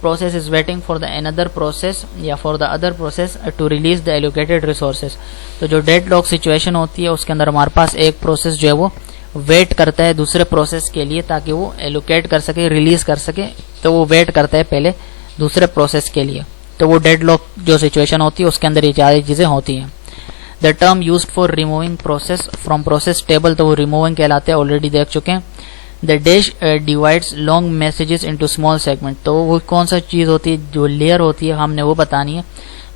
process is waiting for the another process या for the other process to release the allocated resources. तो जो डेडलॉक सिचुएशन होती है उसके अंदर हमारे पास एक प्रोसेस जो है वो वेट करता है दूसरे प्रोसेस के लिए ताकि वो एलोकेट कर सके, रिलीज कर सके। तो वो वेट करता है पहले दूसरे प्रोसेस के लिए। तो वो डेडलॉक जो सिचुएशन होती है उसके अंदर ये सारी चीजें होती हैं। The term used for removing process from process table, तो वो रिमूविंग कहलाते हैं, ऑलरेडी देख चुके हैं। The dash divides long messages into small segment. तो वो कौन सा चीज होती है? जो लेयर होती है हमने वो बतानी है,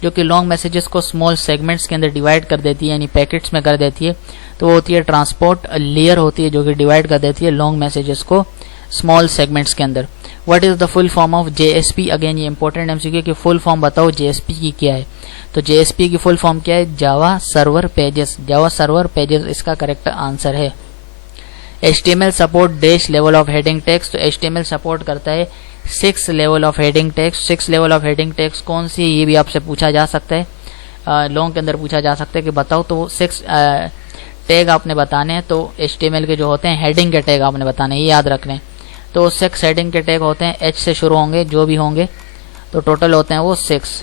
जो कि लॉन्ग मैसेजेस को स्मॉल सेगमेंट्स के अंदर डिवाइड कर देती है यानी पैकेट्स में कर देती है। तो वो होती है ट्रांसपोर्ट लेयर होती है जो कि डिवाइड कर देती है लॉन्ग मैसेजेस को स्मॉल सेगमेंट्स के अंदर। What is the full form of JSP? Again ये इंपॉर्टेंट एमसीक्यू की फुल फॉर्म बताओ जेएसपी की क्या है। तो जेएसपी की फुल फॉर्म क्या है? Java server pages. Java server pages इसका करेक्ट आंसर है। HTML support dash level of heading text. तो HTML सपोर्ट करता है 6 level of heading text. 6 level of heading text कौन सी है ये भी आपसे पूछा जा सकता है, लॉन्ग के अंदर पूछा जा सकता है कि बताओ। तो 6 टैग आपने बताने हैं। तो HTML के जो होते हैं हेडिंग के टैग आपने बताने हैं, ये याद रख लें। तो 6 हेडिंग के टैग होते हैं, H से शुरू होंगे जो भी होंगे। तो टोटल होते हैं वो 6।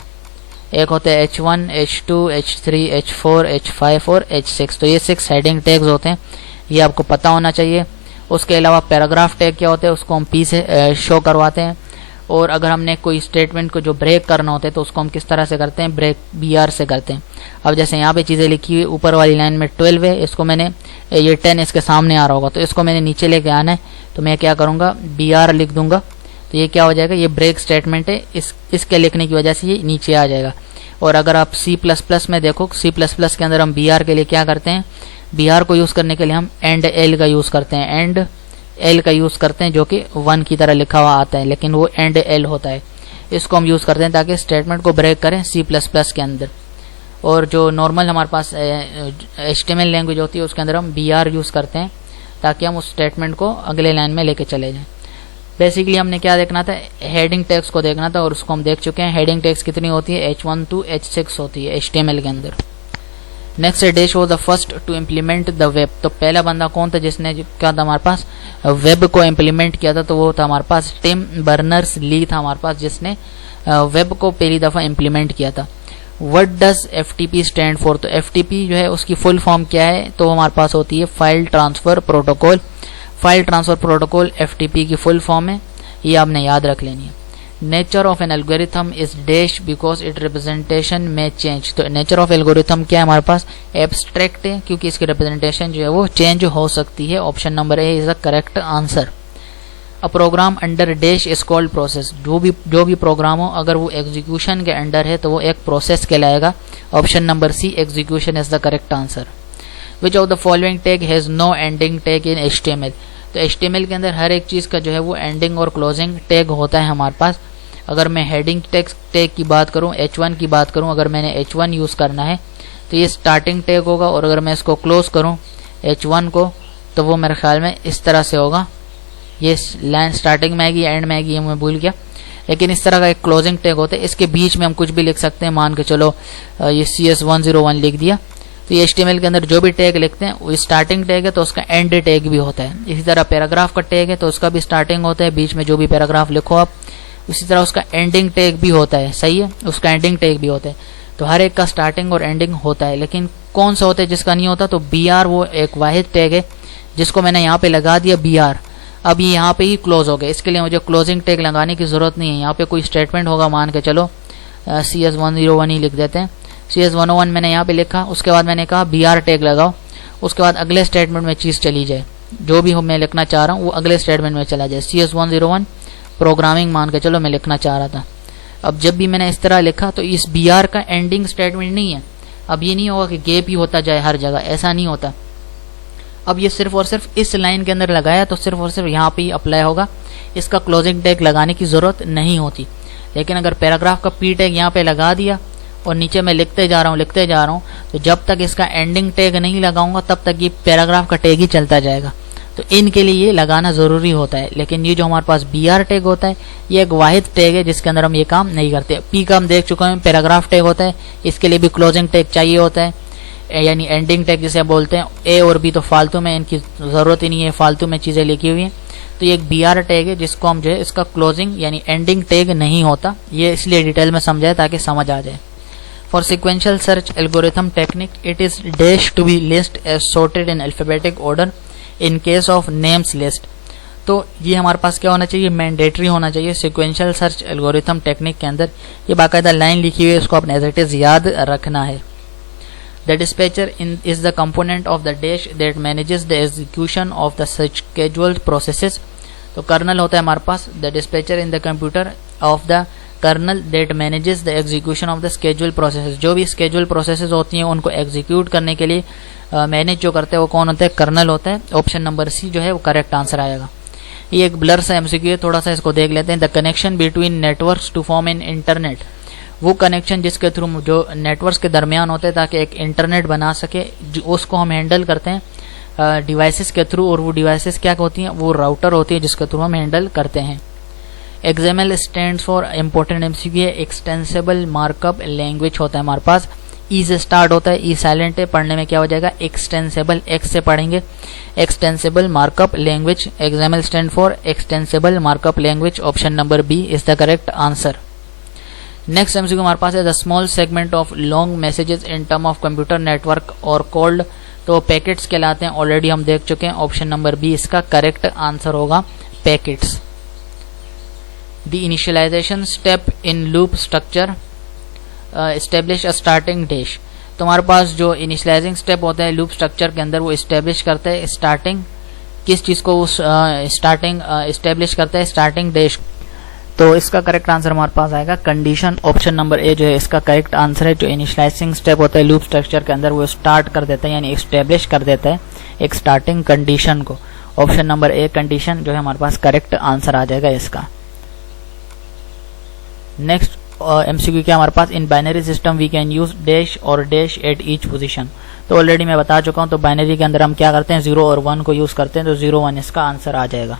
एक होते हैं H1, H2, H3, H4, H5 और H6। तो ये 6 हेडिंग टैग्स होते हैं, ये आपको पता होना चाहिए। उसके अलावा पैराग्राफ टैग क्या होते हैं उसको हम P से शो करवाते हैं। और अगर हमने कोई स्टेटमेंट को जो ब्रेक करना होता है तो उसको हम किस तरह से करते हैं? ब्रेक BR से करते हैं। अब जैसे यहाँ पे चीज़ें लिखी हुई ऊपर वाली लाइन में 12 है, इसको मैंने ये 10 इसके सामने आ रहा होगा तो इसको मैंने नीचे लेके आना है। तो मैं क्या करूँगा? BR लिख दूंगा। तो ये क्या हो जाएगा? ये ब्रेक स्टेटमेंट है, इसके लिखने की वजह से ये नीचे आ जाएगा। और अगर आप C++ में देखो, C++ के अंदर हम BR के लिए क्या करते हैं? BR को यूज़ करने के लिए हम एंड एल का यूज़ करते हैं, एंड एल का यूज़ करते हैं जो कि 1 की तरह लिखा हुआ आता है लेकिन वो एंड एल होता है। इसको हम यूज़ करते हैं ताकि स्टेटमेंट को ब्रेक करें C++ के अंदर। और जो नॉर्मल हमारे पास HTML लैंग्वेज होती है उसके अंदर हम BR यूज़ करते हैं ताकि हम उस स्टेटमेंट को अगले लाइन में लेके चले जाएं। बेसिकली हमने क्या देखना था? हेडिंग टैग्स को देखना था और उसको हम देख चुके हैं। हेडिंग टैग्स कितनी होती है? H1 to H6 होती है HTML के अंदर। नेक्स्ट है dash was the first to implement the web. तो पहला बंदा कौन था जिसने क्या था हमारे पास वेब को इम्प्लीमेंट किया था? तो वो था हमारे पास टिम बर्नर्स-ली था हमारे पास जिसने वेब को पहली दफ़ा इम्प्लीमेंट किया था। What does FTP stand for? तो FTP जो है उसकी फुल फॉर्म क्या है? तो हमारे पास होती है file transfer protocol. File transfer protocol FTP की फुल फॉर्म है, ये आपने याद रख लेनी है। Nature of an algorithm is dash because it representation में चेंज। तो नेचर ऑफ एल्गोरिथम क्या है हमारे पास? एब्स्ट्रैक्ट है क्योंकि इसकी रिप्रेजेंटेशन जो है वो चेंज हो सकती है। Option number A is the correct answer. A program under dash is called process. जो भी प्रोग्राम हो अगर वो एग्जीक्यूशन के अंडर है तो वो एक प्रोसेस कहलाएगा। Option number C execution is the correct answer. Which of the following tag has no ending tag in HTML? तो HTML के अंदर हर एक चीज़ का जो है वो एंडिंग और क्लोजिंग टैग होता है हमारे पास। अगर मैं हेडिंग टैग की बात करूं, H1 की बात करूं, अगर मैंने H1 यूज़ करना है तो ये स्टार्टिंग टैग होगा। और अगर मैं इसको क्लोज करूं H1 को तो वो मेरे ख्याल में इस तरह से होगा। ये लाइन स्टार्टिंग में आएगी, एंड में आएगी, ये मैं भूल गया। लेकिन इस तरह का एक क्लोजिंग टैग होता है। इसके बीच में हम कुछ भी लिख सकते हैं। मान के चलो ये CS101 लिख दिया। तो ये HTML के अंदर जो भी टैग लिखते हैं वो स्टार्टिंग टैग है तो उसका एंड टैग भी होता है। इसी तरह पैराग्राफ का टैग है तो उसका भी स्टार्टिंग होता है, बीच में जो भी पैराग्राफ लिखो आप, उसी तरह उसका एंडिंग टैग भी होता है। सही है, उसका एंडिंग टैग भी होता है। तो हर एक का स्टार्टिंग और एंडिंग होता है। लेकिन कौन सा होता है जिसका नहीं होता? तो BR वो एक वाहिद टैग है जिसको मैंने यहाँ पे लगा दिया BR। अब ये यहाँ पे ही क्लोज हो गया, इसके लिए मुझे क्लोजिंग टैग लगाने की जरूरत नहीं है। यहाँ पे कोई स्टेटमेंट होगा, मान के चलो CS101 ही लिख देते हैं। CS101 मैंने यहाँ पे लिखा, उसके बाद मैंने कहा BR टैग लगाओ, उसके बाद अगले स्टेटमेंट में चीज़ चली जाए, जो भी मैं लिखना चाह रहा हूँ वो अगले स्टेटमेंट में चला जाए। CS101 प्रोग्रामिंग मान के चलो मैं लिखना चाह रहा था। अब जब भी मैंने इस तरह लिखा तो इस BR का एंडिंग स्टेटमेंट नहीं है। अब ये नहीं होगा कि गैप ही होता जाए हर जगह, ऐसा नहीं होता। अब ये सिर्फ और सिर्फ इस लाइन के अंदर लगाया तो सिर्फ और सिर्फ यहाँ पे ही अप्लाई होगा, इसका क्लोजिंग टैग लगाने की ज़रूरत नहीं होती। लेकिन अगर पैराग्राफ का पी टैग यहाँ पे लगा दिया और नीचे मैं लिखते जा रहा हूँ तो जब तक इसका एंडिंग टैग नहीं लगाऊंगा तब तक ये पैराग्राफ का टैग ही चलता जाएगा। तो इनके लिए ये लगाना ज़रूरी होता है। लेकिन ये जो हमारे पास BR टैग होता है ये एक वाहिद टैग है जिसके अंदर हम ये काम नहीं करते। पी का हम देख चुके हैं, पैराग्राफ टैग होता है, इसके लिए भी क्लोजिंग टैग चाहिए होता है, यानी एंडिंग टैग जिसे बोलते हैं। ए और बी तो फालतू में, इनकी ज़रूरत ही नहीं है, फालतू में चीज़ें लिखी हुई हैं। तो ये एक BR टैग है जिसको हम जो है इसका क्लोजिंग यानी एंडिंग टैग नहीं होता। ये इसलिए डिटेल में समझाए ताकि समझ आ जाए। For sequential search algorithm technique it is dash to be list as sorted in alphabetic order in case of names list. तो ये हमारे पास क्या होना चाहिए, मैंडेटरी होना चाहिए। सिक्वेंशियल सर्च एल्गोरिथम टेक्निक के अंदर ये बाकायदा लाइन लिखी हुई है, इसको अपने एज इट इज़ याद रखना है। The dispatcher is the component of the dash that manages the execution of the scheduled processes. तो कर्नल होता है हमारे पास, the dispatcher in the computer of the kernel that manages the execution of the scheduled processes. जो भी scheduled processes होती हैं उनको execute करने के लिए मैनेज जो करते हैं वो कौन होता है, कर्नल होता है। ऑप्शन नंबर सी जो है वो करेक्ट आंसर आएगा। ये एक ब्लर सा MCQ है, थोड़ा सा इसको देख लेते हैं। The connection between networks to form an internet, वो कनेक्शन जिसके थ्रू जो नेटवर्क्स के दरमियान होते हैं ताकि एक इंटरनेट बना सके, उसको हम हैंडल करते हैं डिवाइसेस के थ्रू। और वो डिवाइसेस क्या होती हैं, वो राउटर होती है जिसके थ्रू हम हैंडल करते हैं। XML stands for important MCQ है, एक्सटेंसिबल मार्कअप लैंग्वेज होता है हमारे पास। ई से स्टार्ट होता है, ई साइलेंट है, पढ़ने में क्या हो जाएगा एक्सटेंसिबल, एक्स से पढ़ेंगे extensible markup language. XML stand for extensible markup language. Option number B is the correct answer. Next MCQ हमारे पास है the small segment of long messages in term of computer network are called, तो packets कहलाते हैं, already हम देख चुके हैं। ऑप्शन नंबर बी इसका करेक्ट आंसर होगा, packets. The initialization step in loop structure establish a starting dash, तो हमारे पास जो इनिशियलाइजिंग स्टेप होता है लूप स्ट्रक्चर के अंदर वो एस्टेब्लिश करता है स्टार्टिंग, किस चीज़ को स्टार्टिंग एस्टेब्लिश करता है, स्टार्टिंग डैश। तो इसका करेक्ट आंसर हमारे पास आएगा कंडीशन। ऑप्शन नंबर ए जो है इसका करेक्ट आंसर है। जो इनिशियलाइजिंग स्टेप होता है लूप स्ट्रक्चर के अंदर वो स्टार्ट कर देता है यानी एस्टेब्लिश कर देता है एक स्टार्टिंग कंडीशन को। ऑप्शन नंबर ए कंडीशन जो है हमारे पास करेक्ट आंसर आ जाएगा इसका। नेक्स्ट MCQ क्या हमारे पास, in binary system we can use dash और डैश एट ईच पोजीशन, तो ऑलरेडी मैं बता चुका हूँ। तो बाइनरी के अंदर हम क्या करते हैं 0 और 1 को यूज करते हैं, तो 0 1 इसका आंसर आ जाएगा।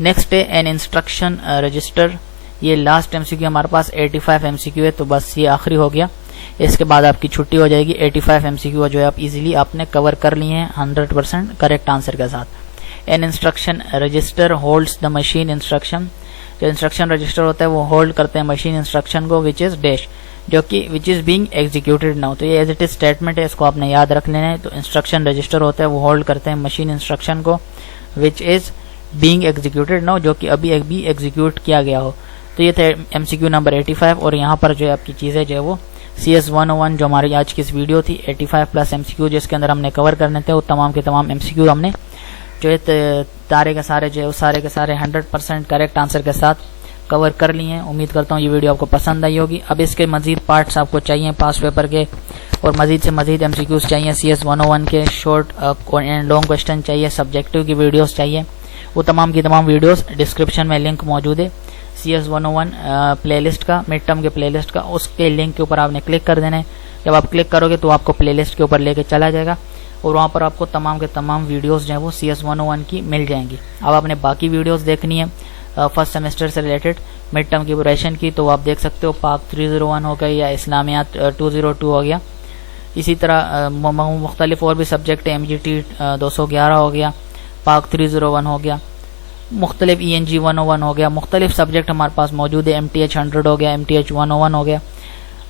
नेक्स्ट है एन इंस्ट्रक्शन रजिस्टर, ये लास्ट MCQ हमारे पास 85 MCQ है, तो बस ये आखिरी हो गया, इसके बाद आपकी छुट्टी हो जाएगी। 85 MCQ जो है आप इजीली आपने कवर कर लिए हैं 100% करेक्ट आंसर के साथ। An instruction register holds the machine instruction, जो इंस्ट्रक्शन रजिस्टर होता है वो होल्ड करते हैं मशीन इंस्ट्रक्शन को, विच इज डैश, जो कि which is being executed now, तो ये एज इट इज स्टेटमेंट है, इसको आपने याद रख लेना है। तो इंस्ट्रक्शन रजिस्टर होता है वो होल्ड करते हैं मशीन इंस्ट्रक्शन को, which is being executed now, जो कि अभी एग्जीक्यूट किया गया हो। तो ये थे MCQ नंबर 85। और यहाँ पर जो है आपकी चीज़ें जो है वो CS 101 जो हमारी आज की इस वीडियो थी 85 प्लस MCQ जिसके अंदर हमने कवर करने थे, वो तमाम के तमाम MCQ हमने जो है सारे के सारे जो है सारे के सारे 100% करेक्ट आंसर के साथ कवर कर लिए हैं। उम्मीद करता हूँ ये वीडियो आपको पसंद आई होगी। अब इसके मजीद पार्ट्स आपको चाहिए पास पेपर के, और मजीद से मजीद MCQs चाहिए, CS 101 के शॉर्ट एंड लॉन्ग क्वेश्चन चाहिए, सब्जेक्टिव की वीडियोस चाहिए, वो तमाम की तमाम वीडियोस डिस्क्रिप्शन में लिंक मौजूद है CS 101 प्लेलिस्ट का, मिड टर्म के प्लेलिस्ट का, उसके लिंक के ऊपर आपने क्लिक कर देना है। जब आप क्लिक करोगे तो आपको प्लेलिस्ट के ऊपर लेके चला जाएगा और वहाँ पर आपको तमाम के तमाम वीडियोस जो है वो CS 101 की मिल जाएंगी। अब आपने बाकी वीडियोस देखनी है फर्स्ट सेमेस्टर से रिलेटेड मिड टर्म की प्रिपरेशन की, तो आप देख सकते हो पाक 301 हो गई या इस्लामियात 202 हो गया, इसी तरह मुख्तलिफ और भी सब्जेक्ट है, MGT 211 हो गया, पाक 301 हो गया, मुख्तलिफ ENG 101 हो गया, मुख्तलिफ सब्जेक्ट हमारे पास मौजूद है, MTH 100 हो गया, MTH 101 हो गया।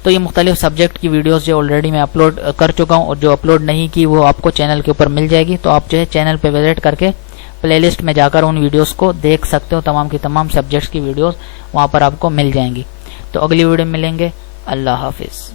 तो ये मुख्तलिफ सब्जेक्ट की वीडियोस जो ऑलरेडी मैं अपलोड कर चुका हूँ और जो अपलोड नहीं की वो आपको चैनल के ऊपर मिल जाएगी। तो आप जो है चैनल पे विजिट करके प्लेलिस्ट में जाकर उन वीडियोस को देख सकते हो, तमाम की तमाम सब्जेक्ट्स की वीडियोस वहाँ पर आपको मिल जाएंगी। तो अगली वीडियो में मिलेंगे, अल्लाह हाफिज़।